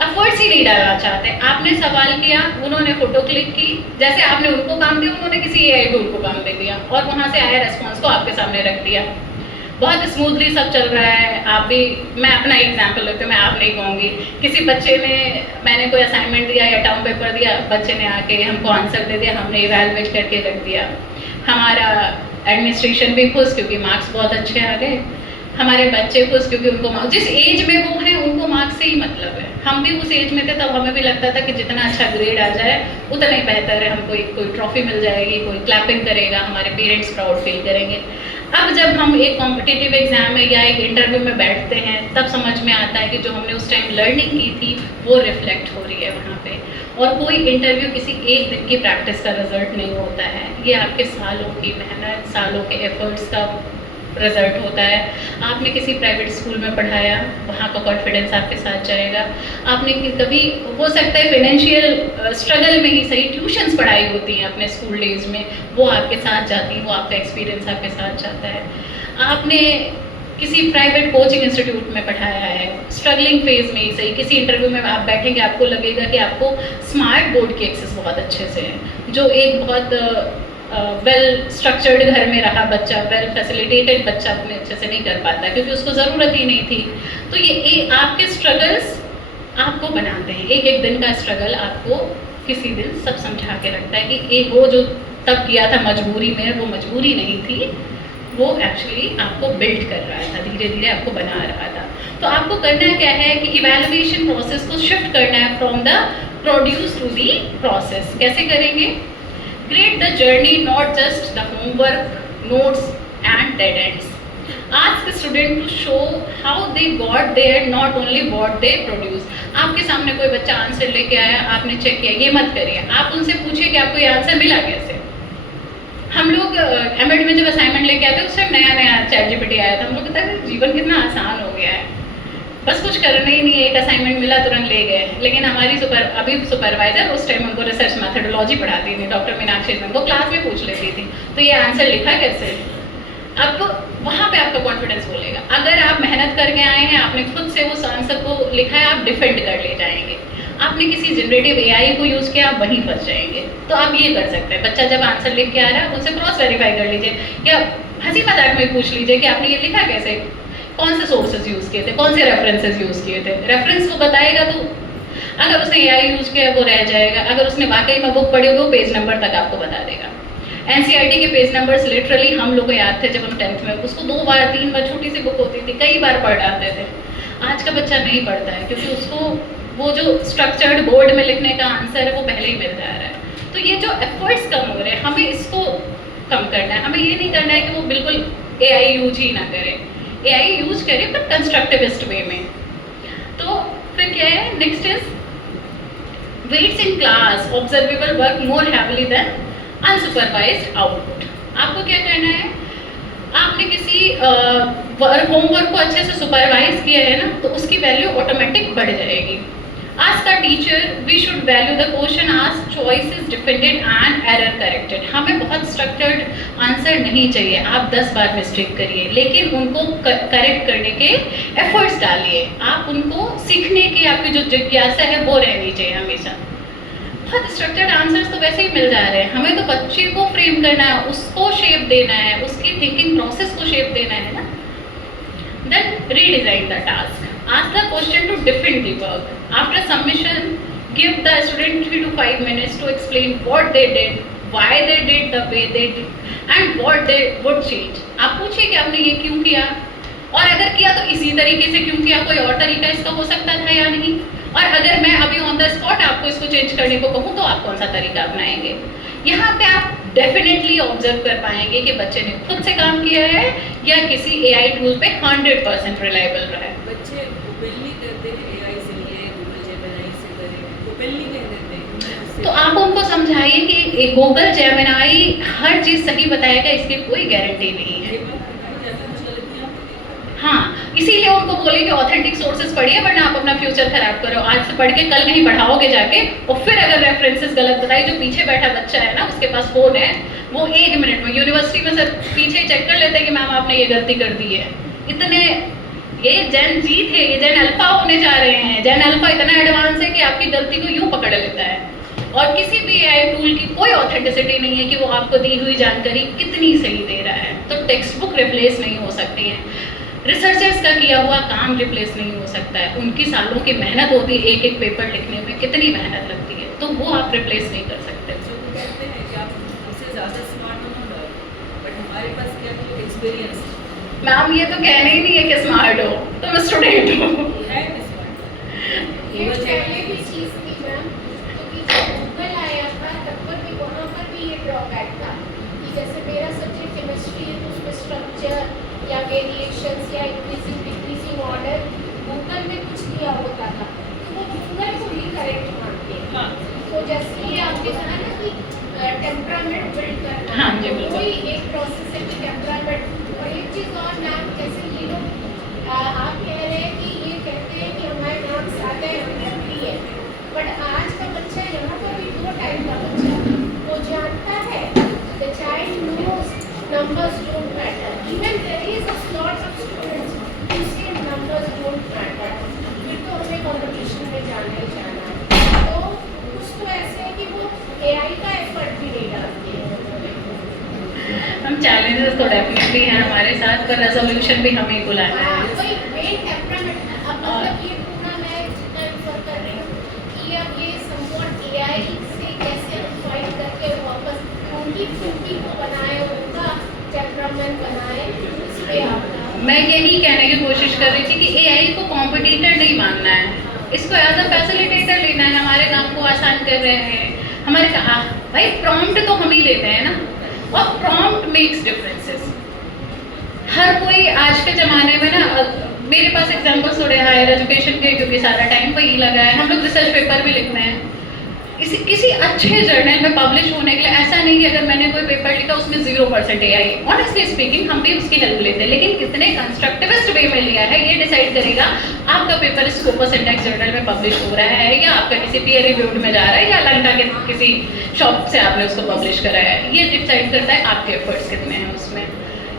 एफर्ट्स ही नहीं डालना चाहते। आपने सवाल किया, उन्होंने फोटो क्लिक की, जैसे आपने उनको काम दिया उन्होंने किसी एआई टूल को काम दे दिया और वहाँ से आया रेस्पॉन्स को आपके सामने रख दिया। बहुत स्मूथली सब चल रहा है। आप भी, मैं अपना एग्जांपल लेती हूँ, मैं आप नहीं कहूँगी। किसी बच्चे ने, मैंने कोई असाइनमेंट दिया या टर्म पेपर दिया, बच्चे ने आके हमको आंसर दे दिया, हमने इवैल्यूएट करके रख दिया। हमारा एडमिनिस्ट्रेशन भी खुश क्योंकि मार्क्स बहुत अच्छे आ गए, हमारे बच्चे खुश क्योंकि उनको जिस एज में वो हैं उनको मार्क्स से ही मतलब है। हम भी उस एज में थे तब हमें भी लगता था कि जितना अच्छा ग्रेड आ जाए उतना ही बेहतर है, हमको कोई ट्रॉफी मिल जाएगी, कोई क्लैपिंग करेगा, हमारे पेरेंट्स प्राउड फील करेंगे। अब जब हम एक कॉम्पिटिटिव एग्जाम में या एक इंटरव्यू में बैठते हैं तब समझ में आता है कि जो हमने उस टाइम लर्निंग की थी वो रिफ्लेक्ट हो रही है वहाँ पे। और कोई इंटरव्यू किसी एक दिन की प्रैक्टिस का रिजल्ट नहीं होता है, ये आपके सालों की मेहनत, सालों के एफर्ट्स का रिजल्ट होता है। आपने किसी प्राइवेट स्कूल में पढ़ाया, वहाँ का कॉन्फिडेंस आपके साथ जाएगा। आपने कभी, हो सकता है फाइनेंशियल स्ट्रगल में ही सही, ट्यूशन्स पढ़ाई होती हैं अपने स्कूल डेज में, वो आपके साथ जाती हैं, वो आपका एक्सपीरियंस आपके साथ जाता है। आपने किसी प्राइवेट कोचिंग इंस्टीट्यूट में पढ़ाया है, स्ट्रगलिंग फेज में ही सही, किसी इंटरव्यू में आप बैठेंगे आपको लगेगा कि आपको स्मार्ट बोर्ड की एक्सेस बहुत अच्छे से है। जो एक बहुत वेल स्ट्रक्चर्ड घर में रहा बच्चा, वेल फैसिलिटेटेड बच्चा अपने अच्छे से नहीं कर पाता क्योंकि उसको ज़रूरत ही नहीं थी। तो ये आपके स्ट्रगल्स आपको बनाते हैं। एक एक दिन का स्ट्रगल आपको किसी दिन सब समझा के रखता है कि एक वो जो तब किया था मजबूरी में, वो मजबूरी नहीं थी, वो एक्चुअली आपको बिल्ड कर रहा था, धीरे धीरे आपको बना रहा था। तो आपको करना क्या है कि इवैल्यूएशन प्रोसेस को शिफ्ट करना है from the produce to the process. कैसे करेंगे? Grade the journey, not just the homework, notes and dead ends. Ask the student to show how they got there, not only what they produce. आपके सामने कोई बच्चा answer लेके आया, आपने check किया, ये मत करिए। आप उनसे पूछिए कि आपको ये आंसर मिला कैसे। हम लोग एमएड में जब असाइनमेंट लेके आते उस टाइम नया नया चैट जीपीटी आया था, हम लोग कहते हैं जीवन कितना आसान हो गया है, बस कुछ करना ही नहीं है, एक असाइनमेंट मिला तुरंत ले गए। लेकिन हमारी अभी सुपरवाइजर उस टाइम हमको रिसर्च मेथोडोलॉजी पढ़ाती थी, डॉक्टर मीनाक्षी, हमको क्लास में पूछ लेती थी तो ये आंसर लिखा कैसे। अब वहाँ पे आपका कॉन्फिडेंस बोलेगा। अगर आप मेहनत करके आए हैं, आपने खुद से उस आंसर को लिखा है, आप डिफेंड कर ले जाएंगे। आपने किसी जनरेटिव एआई को यूज़ किया, आप वहीं फंस जाएंगे। तो आप ये कर सकते हैं, बच्चा जब आंसर लिख के आ रहा है उनसे क्रॉस वेरीफाई कर लीजिए या हंसी मजाक में पूछ लीजिए कि आपने ये लिखा कैसे, कौन से सोर्सेज यूज़ किए थे, कौन से रेफरेंसेस यूज़ किए थे। रेफरेंस को बताएगा तो अगर उसने एआई यूज़ किया वो रह जाएगा, अगर उसने वाकई में बुक पढ़ी होगी वो पेज नंबर तक आपको बता देगा। एनसीईआरटी के पेज नंबर्स लिटरली हम लोग को याद थे जब हम 10th में, उसको 2 बार 3 बार, छोटी सी बुक होती थी, कई बार पढ़ डालते थे। आज का बच्चा नहीं पढ़ता है क्योंकि उसको वो जो स्ट्रक्चर्ड बोर्ड में लिखने का आंसर है वो पहले ही मिल जा रहा है। तो ये जो एफर्ट्स कम हो रहे हैं, हमें इसको कम करना है। हमें ये नहीं करना है कि वो बिल्कुल एआई यूज ही ना करे, एआई यूज करे पर कंस्ट्रक्टिविस्ट वे में। तो फिर क्या है, next is weights in class, observable work more heavily than unsupervised output. आपको क्या करना है, आपने किसी होमवर्क को अच्छे से सुपरवाइज किया है ना तो उसकी वैल्यू ऑटोमेटिक बढ़ जाएगी। Ask the teacher, we should value the question asked, choices defended and error corrected. हमें बहुत स्ट्रक्चर्ड आंसर नहीं चाहिए, आप 10 बार मिस्टेक करिए लेकिन उनको करेक्ट करने के एफर्ट्स डालिए। आप उनको सीखने की आपकी जो जिज्ञासा है वो रहनी चाहिए हमेशा। बहुत स्ट्रक्चर्ड आंसर्स तो वैसे ही मिल जा रहे हैं, हमें तो बच्चे को फ्रेम करना है, उसको शेप देना है, उसकी थिंकिंग प्रोसेस को शेप देना है ना। Then redesign the task. Ask the question to defend the work. After submission, give the student 3 to 5 minutes to explain what they did, why they did the way they did, and what they would change. आप पूछिए कि आपने ये क्यों किया, और अगर किया तो इसी तरीके से क्यों किया, कोई और तरीका इसका हो सकता था या नहीं, और अगर मैं अभी ऑन द स्पॉट आपको इसको चेंज करने को कहूँ तो आप कौन सा तरीका अपनाएंगे। यहाँ पे आप डेफिनेटली ऑब्जर्व कर पाएंगे कि बच्चे ने खुद से काम किया है या किसी एआई टूल पे 100% रिलायबल रहा है। बच्चे ओपनली करते हैं एआई से लिए, गूगल जेमिनी से करें, ओपनली कह देते हैं। तो आप उनको समझाइए कि गूगल जेमिनी हर चीज़ सही बताएगा, इसकी कोई गारंटी नहीं है। हाँ, इसीलिए उनको उनको बोले कि ऑथेंटिक सोर्सेज पढ़िए वरना आप अपना फ्यूचर खराब करो, आज से पढ़ के कल कहीं पढ़ाओगे जाके, और फिर अगर रेफरेंसेस गलत बताई, जो पीछे बैठा बच्चा है ना उसके पास फोन है, वो 1 मिनट में यूनिवर्सिटी में सर पीछे चेक कर लेते हैं कि मैम आपने ये गलती कर दी है। इतने ये जेन जी थे, ये जेन अल्फा होने जा रहे हैं। जेन अल्फा इतना एडवांस है कि आपकी गलती को यूं पकड़ लेता है, और किसी भी एआई टूल की कोई ऑथेंटिसिटी नहीं है कि वो आपको दी हुई जानकारी कितनी सही दे रहा है। तो टेक्स्ट बुक रिप्लेस नहीं हो सकती है, रिसर्चर्स का किया हुआ काम रिप्लेस नहीं हो सकता है, उनकी सालों की मेहनत होती है, एक एक पेपर लिखने में कितनी मेहनत लगती है, तो वो आप रिप्लेस नहीं कर सकते। बच्चों को कहते हैं कि आप हमसे ज़्यादा स्मार्ट हो ना, बट हमारे पास क्या है एक्सपीरियंस मैम ये तो कहना ही नहीं है कि स्मार्ट हो, तुम स्टूडेंट हो। है स्मार्ट। ये पहले भी चीज़ थी मैम, क्योंकि जब गूगल आया था तब पर भी वहाँ पर भी ये ड्रॉबैक था कि जैसे मेरा सब्जेक्ट केमिस्ट्री है तो उसमें स्ट्रक्चर या वेरिएशंस या इंक्रीजिंग डिक्रीजिंग ऑर्डर गूगल में कुछ दिया होता था, तो वो गूगल को ही करेक्ट मानते हैं। हाँ। तो जैसे ये आपने कहा ना कि टेम्परामेंट बिल्ड करना, हाँ जी, बिल्कुल। कोई एक प्रोसेस है कि टेम्परामेंट। और एक चीज़ और मैम, जैसे ये लोग आप कह रहे हैं कि ये कहते हैं कि हमारे मार्क्स आ गए हम फ्री है, बट आज का बच्चा यहाँ पर भी 2 टाइप का बच्चा वो जानता है the child knows numbers don't matter, even there is a lot of students who say numbers don't matter, फिर तो हमें कंपटीशन में जाना ही जाना है। तो कुछ तो ऐसे है कि वो AI का एफर्ट भी नहीं डालते हैं। हम चैलेंजेस तो डेफिनेटली हैं हमारे साथ, पर रेजोल्यूशन भी हमें को लाना हाँ, है। कोई मेन टेम्परामेंट अब मतलब ये पूरा मैं जितना इंफर कर रही हूँ कि अब ये समवॉट AI से कैसे हम फाइट करके वापस उनकी थिंकिंग को बनाए, उनका टेम्परामेंट बनाए, इस पे आपका मैं यही कहने की कोशिश कर रही थी कि एआई को कॉम्पिटिटर नहीं मानना है, इसको एज अ फैसिलिटेटर लेना है, हमारे काम को आसान कर रहे हैं। हमारे कहा भाई प्रॉम्प्ट तो हम ही देते हैं ना, और प्रॉम्प्ट मेक्स डिफरेंसेस। हर कोई आज के ज़माने में ना, मेरे पास एग्जांपल्स थोड़े हायर एजुकेशन के, क्योंकि सारा टाइम वही लगा है, हम लोग रिसर्च पेपर भी लिखते हैं। किसी अच्छे जर्नल में पब्लिश होने के लिए ऐसा नहीं कि अगर मैंने कोई पेपर लिखा उसमें 0% एआई, ऑनेस्टली स्पीकिंग हम भी उसकी हेल्प लेते हैं, लेकिन कितने कंस्ट्रक्टिविस्ट वे में लिया है ये डिसाइड करेगा आपका पेपर स्कोपस इंडेक्स जर्नल में पब्लिश हो रहा है या आपका किसी पीयर रिव्यूड में जा रहा है या लंका के किसी शॉप से आपने उसको पब्लिश करा है। ये डिसाइड करता है आपके एफर्ट्स कितने हैं उसमें।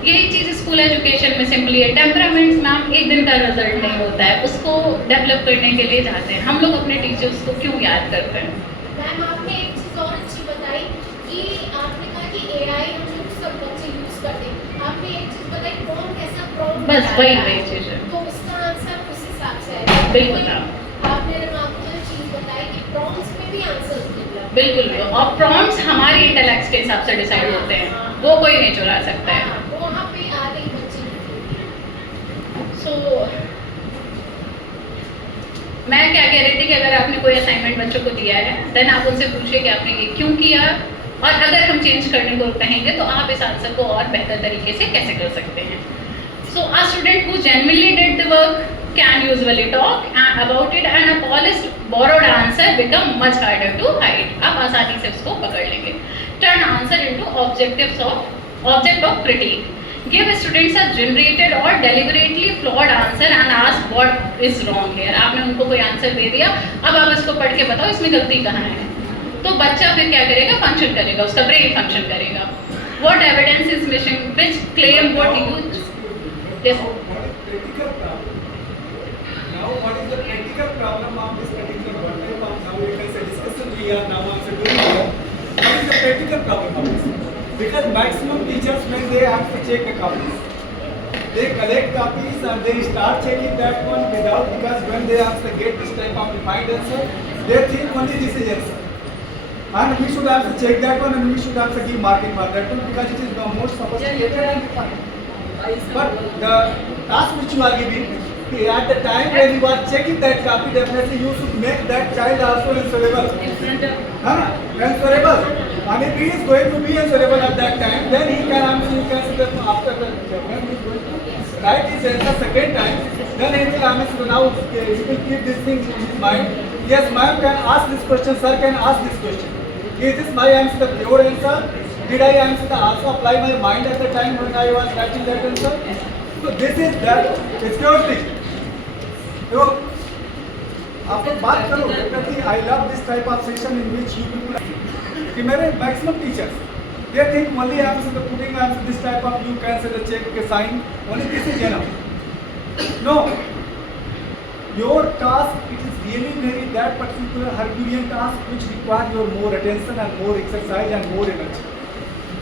यही चीज़ स्कूल एजुकेशन में सिंपली है। टेम्परामेंट्स मैम एक दिन का रिजल्ट नहीं होता है, उसको डेवलप करने के लिए जाते हैं। हम लोग अपने टीचर्स को क्यों याद करते हैं? मैम आपने एक चीज़ और अच्छी बताई कि आपने कहा कि AI हम लोग सब बच्चे यूज़ करते हैं। आपने एक चीज़ बताई कौन कैसा प्रॉम्प्ट बस वही चीज़ है। तो उसका आंसर उस हिसाब से है। बिल्कुल। आपने रिमार्केबल चीज़ बताई कि प्रॉम्प्ट्स में भी आंसर्स निकला। बिल्कुल, और प्रॉम्प्ट्स हमारी इंटेलेक्ट्स के हिसाब से डिसाइड होते हैं, वो कोई नहीं चुरा सकता है। हाँ, वो वहाँ पे आ गई बच्चे की। सो मैं क्या कह रही थी कि अगर आपने कोई असाइनमेंट बच्चों को दिया है, देन आप उनसे पूछिए कि आपने ये क्यों किया, और अगर हम चेंज करने को कहेंगे तो आप इस आंसर को और बेहतर तरीके से कैसे कर सकते हैं। So a student who genuinely did the work can usually talk about it and a polished borrowed answer become much harder to hide. आप आसानी से उसको पकड़ लेंगे। Turn answer into object of critique. Give students a generated or deliberately flawed answer and ask what is wrong here. आपने उनको कोई answer दे दिया, अब आप इसको पढ़ के बताओ इसमें गलती कहाँ है। तो बच्चा फिर क्या करेगा? फंक्शन करेगा, उसका ब्रेन फंक्शन करेगा। What evidence is missing? Which claim what you? Yes. Now, what is the practical problem of this particular whatever now we can say discussion we are now also doing here? What is the practical problem of this? Because maximum teachers when they have to check the copies, they collect copies and they start checking that one without, because when they have to get this type of defined answer, they think only this is answer. And we should have to check that one and we should have to give marking for that one because it is the most sophisticated and defined. But the task which you are giving, at the time when you are checking that copy, definitely you should make that child also answerable. Answerable. And if he is going to be answerable at that time, then he can answer, you can say that after that, when he is going to write his answer second time, then he will answer. Now he will keep this thing in his mind. Yes, ma'am can ask this question, sir can ask this question. Is this my answer, the pure answer? Did I answer the also apply my mind at the time when I was writing that answer? So this is that. Excuse me. देखो आप लोग बात करो definitely I love this type of session in which you people कि मेरे maximum teachers they think only I am putting this type of you can say the check के sign only this is enough. No, your task it is really very that particular Herculean task which require your more attention and more exercise and more energy.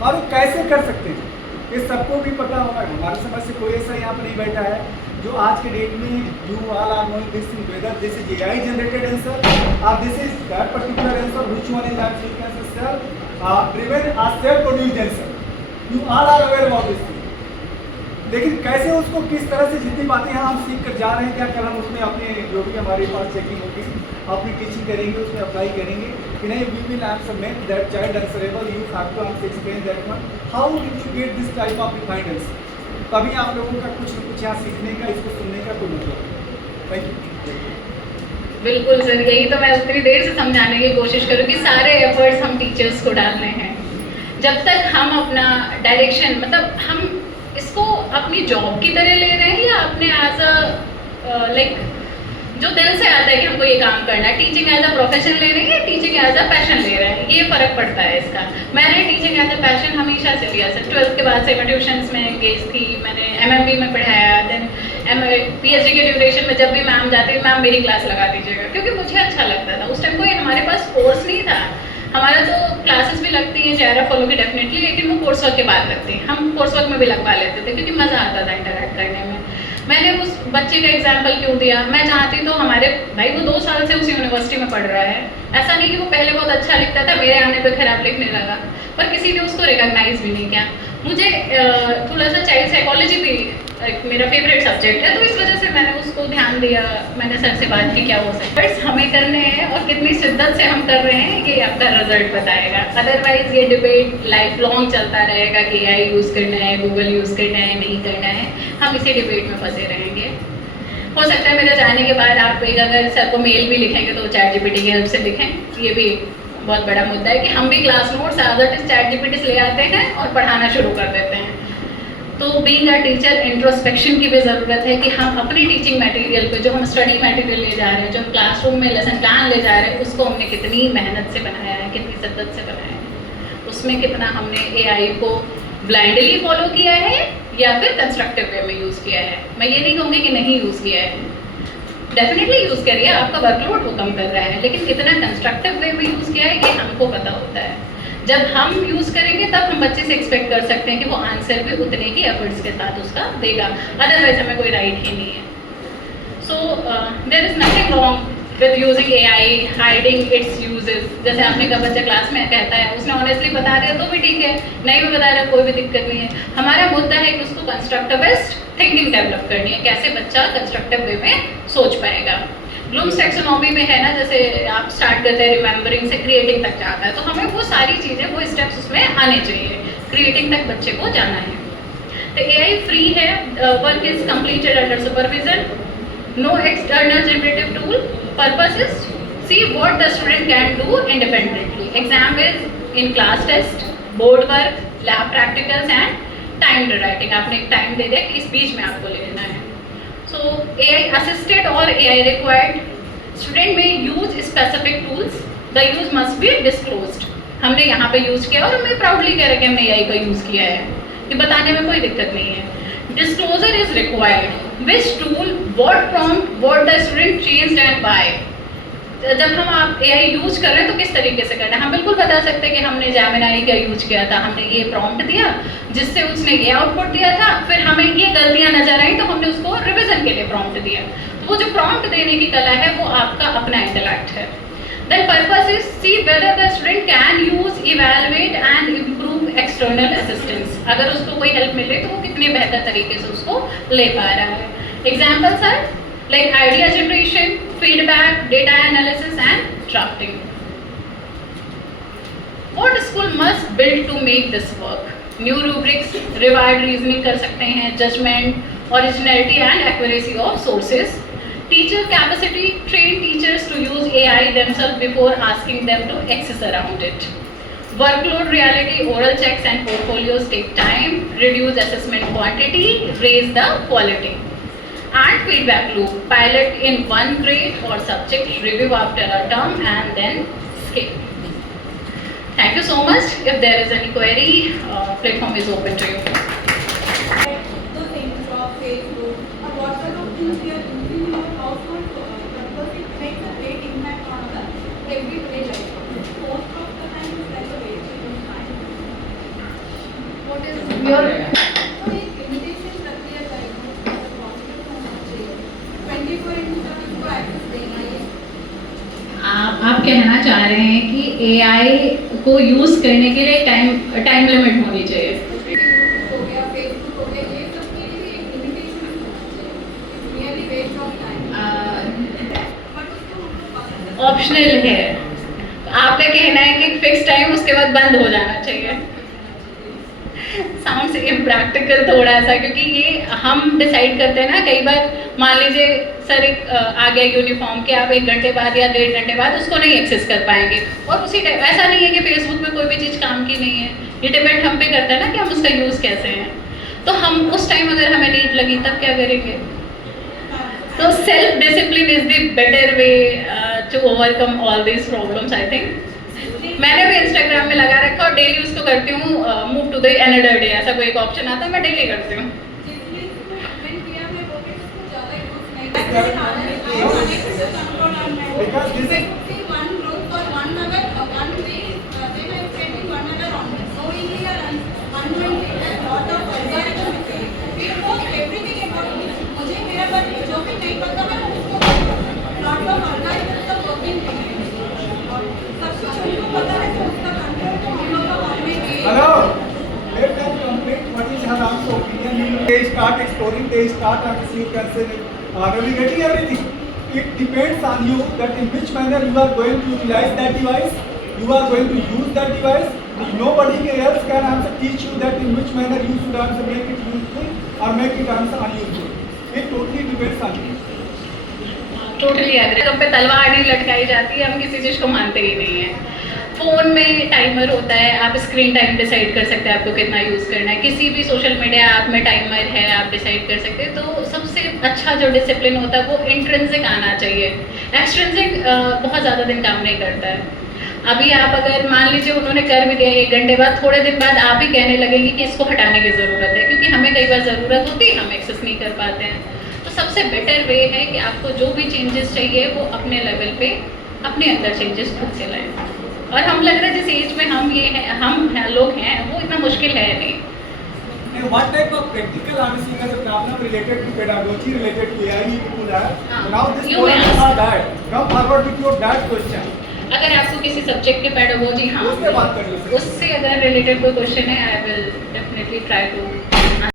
और वो कैसे कर सकते हैं ये सबको भी पता होगा. हमारे समझ से कोई ऐसा यहाँ पर नहीं बैठा है जो आज के डेट में you all are knowing this thing whether this is AI generated answer or this is that particular answer which one is actually can say self driven or self produced answer. You all are aware about this thing. लेकिन कैसे उसको किस तरह से जितनी बातें यहाँ हम सीख कर जा रहे हैं क्या कल हम उसमें अपने जो भी हमारे पास चेकिंग होगी अपनी टीचिंग करेंगे उसमें अप्लाई करेंगे कि नहीं we will answer make that child answerable you have to answer explain that one how did you get this type of refined answer. तभी आप लोगों का कुछ न कुछ यहाँ सीखने का इसको सुनने का कोई मतलब है. Thank you. बिल्कुल सर, यही तो मैं उतनी देर से समझाने की कोशिश करूँगी. सारे एफर्ट्स हम टीचर्स को डालने हैं. जब तक हम अपना डायरेक्शन मतलब हम इसको अपनी जॉब की तरह ले रहे हैं या अपने एज अ लाइक जो दिल से आता है कि हमको ये काम करना है, टीचिंग एज अ प्रोफेशन ले रहे हैं या टीचिंग एज अ पैशन ले रहे हैं, ये फ़र्क पड़ता है इसका. मैंने टीचिंग एज अ पैशन हमेशा से लिया सर. 12th के बाद से मैं ट्यूशन्स में एंगेज थी. मैंने MMB में पढ़ाया. देन PhD के ड्यूरेशन में जब भी मैम जाती थी मैम मेरी क्लास लगा दीजिएगा क्योंकि मुझे अच्छा लगता था. उस टाइम कोई हमारे पास कोर्स नहीं था. हमारा तो क्लासेस भी लगती हैं चेहरा फॉलो की डेफिनेटली, लेकिन वो कोर्स वर्क के बाद लगती हैं. हम कोर्स वर्क में भी लगवा लेते थे क्योंकि मज़ा आता था इंटरेक्ट करने में. मैंने उस बच्चे का एग्जाम्पल क्यों दिया, मैं चाहती तो हमारे भाई वो 2 साल से उस यूनिवर्सिटी में पढ़ रहा है. ऐसा नहीं कि वो पहले बहुत अच्छा लिखता था मेरे आने पे खराब लिखने लगा, पर किसी ने उसको रिकॉग्नाइज भी नहीं किया. मुझे थोड़ा सा चाइल्ड साइकोलॉजी भी मेरा फेवरेट सब्जेक्ट है तो इस वजह से मैंने उसको ध्यान दिया. मैंने सर से बात की क्या हो सकता है हमें करने हैं और कितनी शिद्दत से हम कर रहे हैं ये आपका रिजल्ट बताएगा. अदरवाइज ये डिबेट लाइफ लॉन्ग चलता रहेगा कि AI यूज़ करना है, गूगल यूज़ करना है, नहीं करना है. हम इसी डिबेट में फंसे रहेंगे. हो सकता है मेरे जाने के बाद आप एक अगर सर को मेल भी लिखेंगे तो ChatGPT की हेल्प से लिखें. ये भी बहुत बड़ा मुद्दा है कि हम भी क्लास नोट्स ChatGPT से ले आते हैं और पढ़ाना शुरू कर देते हैं. तो बीइंग अ टीचर इंट्रोस्पेक्शन की भी ज़रूरत है कि हम अपनी टीचिंग मटेरियल पे जो हम स्टडी मटेरियल ले जा रहे हैं, जो हम क्लासरूम में लेसन प्लान ले जा रहे हैं, उसको हमने कितनी मेहनत से बनाया है, कितनी शिद्दत से बनाया है, उसमें कितना हमने AI को ब्लाइंडली फॉलो किया है या फिर कंस्ट्रक्टिव वे में यूज़ किया है. मैं ये नहीं कहूँगी कि नहीं यूज़ किया है, डेफिनेटली यूज़ करिए, आपका वर्कलोड वो कम कर रहा है, लेकिन कितना कंस्ट्रक्टिव वे में यूज़ किया है ये हमको पता होता है. जब हम यूज़ करेंगे तब हम बच्चे से एक्सपेक्ट कर सकते हैं कि वो आंसर भी उतने की एफर्ट्स के साथ उसका देगा. अदरवाइज हमें कोई राइट ही नहीं है. So there is nothing wrong with using AI hiding its uses. जैसे आपने कहा बच्चा क्लास में कहता है, उसने ऑनेस्टली बता दिया तो भी ठीक है, नहीं भी बता रहा कोई भी दिक्कत नहीं है. हमारा मुद्दा है कि उसको कंस्ट्रक्टिविस्ट थिंकिंग डेवलप करनी है, कैसे बच्चा कंस्ट्रक्टिव वे में सोच पाएगा. ब्लूम्स टैक्सोनॉमी में है ना, जैसे आप स्टार्ट करते हैं रिमेंबरिंग से क्रिएटिंग तक जाता है, तो हमें वो सारी चीज़ें वो स्टेप्स उसमें आने चाहिए. क्रिएटिंग तक बच्चे को जाना है. तो AI फ्री है. Work is completed under supervision. No external generative tool. Purpose is see what the student can do independently. Exam is in class test, board work, lab practicals and time writing. आपने एक time दे दिया कि इस बीच में आपको लिखना है. So AI assisted or AI required. Student may use specific tools. The use must be disclosed. हमने यहाँ पे यूज़ किया और हमें प्राउडली कह रहे हैं कि हमने AI का यूज़ किया है, ये बताने में कोई दिक्कत नहीं है. Disclosure is required. Which tool, what prompt, what the student changed and why. जब हम आप AI यूज़ कर रहे हैं तो किस तरीके से करना है. हम बिल्कुल बता सकते हैं कि हमने Gemini का यूज़ किया था, हमने ये प्रॉम्प्ट दिया जिससे उसने ये आउटपुट दिया था, फिर हमें ये गलतियां नजर आई तो हमने उसको रिवीजन के लिए प्रॉम्प्ट दिया. तो वो जो प्रॉम्प्ट देने की कला है वो आपका अपना इंटेलेक्ट है. Then purpose is see whether the student can use, evaluate and improve external assistance. अगर उसको कोई हेल्प मिले तो वो कितने बेहतर तरीके से उसको ले पा रहा है. Examples are like idea generation, feedback, data analysis and drafting. What school must build to make this work? New rubrics, rewired reasoning कर सकते हैं, judgment, originality and accuracy of sources. Teacher capacity, train teachers to use AI themselves before asking them to access around it. Workload reality, oral checks and portfolios take time, reduce assessment quantity, raise the quality. and feedback loop, pilot in one grade or subject, review after a term and then scale. Thank you so much. If there is any query, platform is open to you. The things of Facebook or what sort of things we are using in our household because it makes a great impact on our everyday life. Most of the time it's like a wastage of time. What is your तो एक limitation प्रक्रिया का एक positive होना चाहिए 24/7 इसको access देना है आप कहना चाह रहे हैं कि AI को यूज करने के लिए टाइम लिमिट होनी चाहिए. यूट्यूब हो गया फेसबुक हो गया ये सब के लिए एक लिमिटेशन होना चाहिए it's really waste of time but उसको हम लोग पसंद ऑप्शनल है. आपका कहना है कि फिक्स टाइम उसके बाद बंद हो जाना चाहिए. साउंड्स इम्प्रैक्टिकल थोड़ा सा, क्योंकि ये हम डिसाइड करते हैं ना. कई बार मान लीजिए सर एक आ गया यूनिफॉर्म के आप 1 घंटे बाद या 1.5 घंटे बाद उसको नहीं एक्सेस कर पाएंगे, और उसी टाइम ऐसा नहीं है कि फेसबुक में कोई भी चीज़ काम की नहीं है. ये डिपेंड हम पे करता है ना कि हम उसका यूज़ कैसे हैं. तो हम उस टाइम अगर हमें नीड लगी तब क्या करेंगे. तो self discipline is the better way to overcome all this problems. I think मैंने भी इंस्टाग्राम में लगा रखा और डेली उसको करती हूँ. Move to the another day ऐसा कोई एक ऑप्शन आता है, मैं डेली करती हूँ. जिसने इसको इम्प्लीमेंट किया मैं वो भी इसको ज़्यादा यूज़ नहीं control on my Because this is- one group for 1 hour one day then I'm spending 1 hour on it. Knowingly or unknowingly there's lot of algorithm it knows everything about me. मुझे मेरा पर जो भी नहीं पता मैं उसको lot of algorithms are working सब कुछ उनको पता है तो उसका कंट्रोल तो हम लोग का हाथ में है. Hello. Let them complete what is her answer opinion. They start exploring. They start you can say navigating everything. It depends on you that in which manner you are going to utilize that device. You are going to use that device. Nobody else can answer teach you that in which manner you should answer make it useful or make it answer unuseful. It totally depends on you. Totally agree. हम पे तलवार नहीं लटकाई जाती है, हम किसी चीज़ को मानते ही नहीं है. फ़ोन में टाइमर होता है, आप स्क्रीन टाइम डिसाइड कर सकते हैं आपको कितना यूज़ करना है. किसी भी सोशल मीडिया ऐप में टाइमर है, आप डिसाइड कर सकते हैं. तो सबसे अच्छा जो डिसिप्लिन होता है वो इंट्रिंसिक आना चाहिए. एक्सट्रिंसिक बहुत ज़्यादा दिन काम नहीं करता है. अभी आप अगर मान लीजिए उन्होंने कर भी दिया 1 घंटे बाद, थोड़े दिन बाद आप ही कहने लगेंगे कि इसको हटाने की ज़रूरत है, क्योंकि हमें कई बार ज़रूरत होती है, हम एक्सेस नहीं कर पाते हैं. तो सबसे बेटर वे है कि आपको जो भी चेंजेस चाहिए वो अपने लेवल पे अपने अंदर चेंजेस खुद से लाएं. और हम लग रहा है जिस एज में हम ये हैं, लोग हैं, वो इतना मुश्किल है नहीं. And what type of practical I'm seeing as a problem related to pedagogy, related to AI you could have. Now this You may question ask. are that. Come forward with your that question. अगर आपको किसी subject के pedagogy उससे बात कर लो. उससे अगर related कोई क्वेश्चन है, I will definitely try to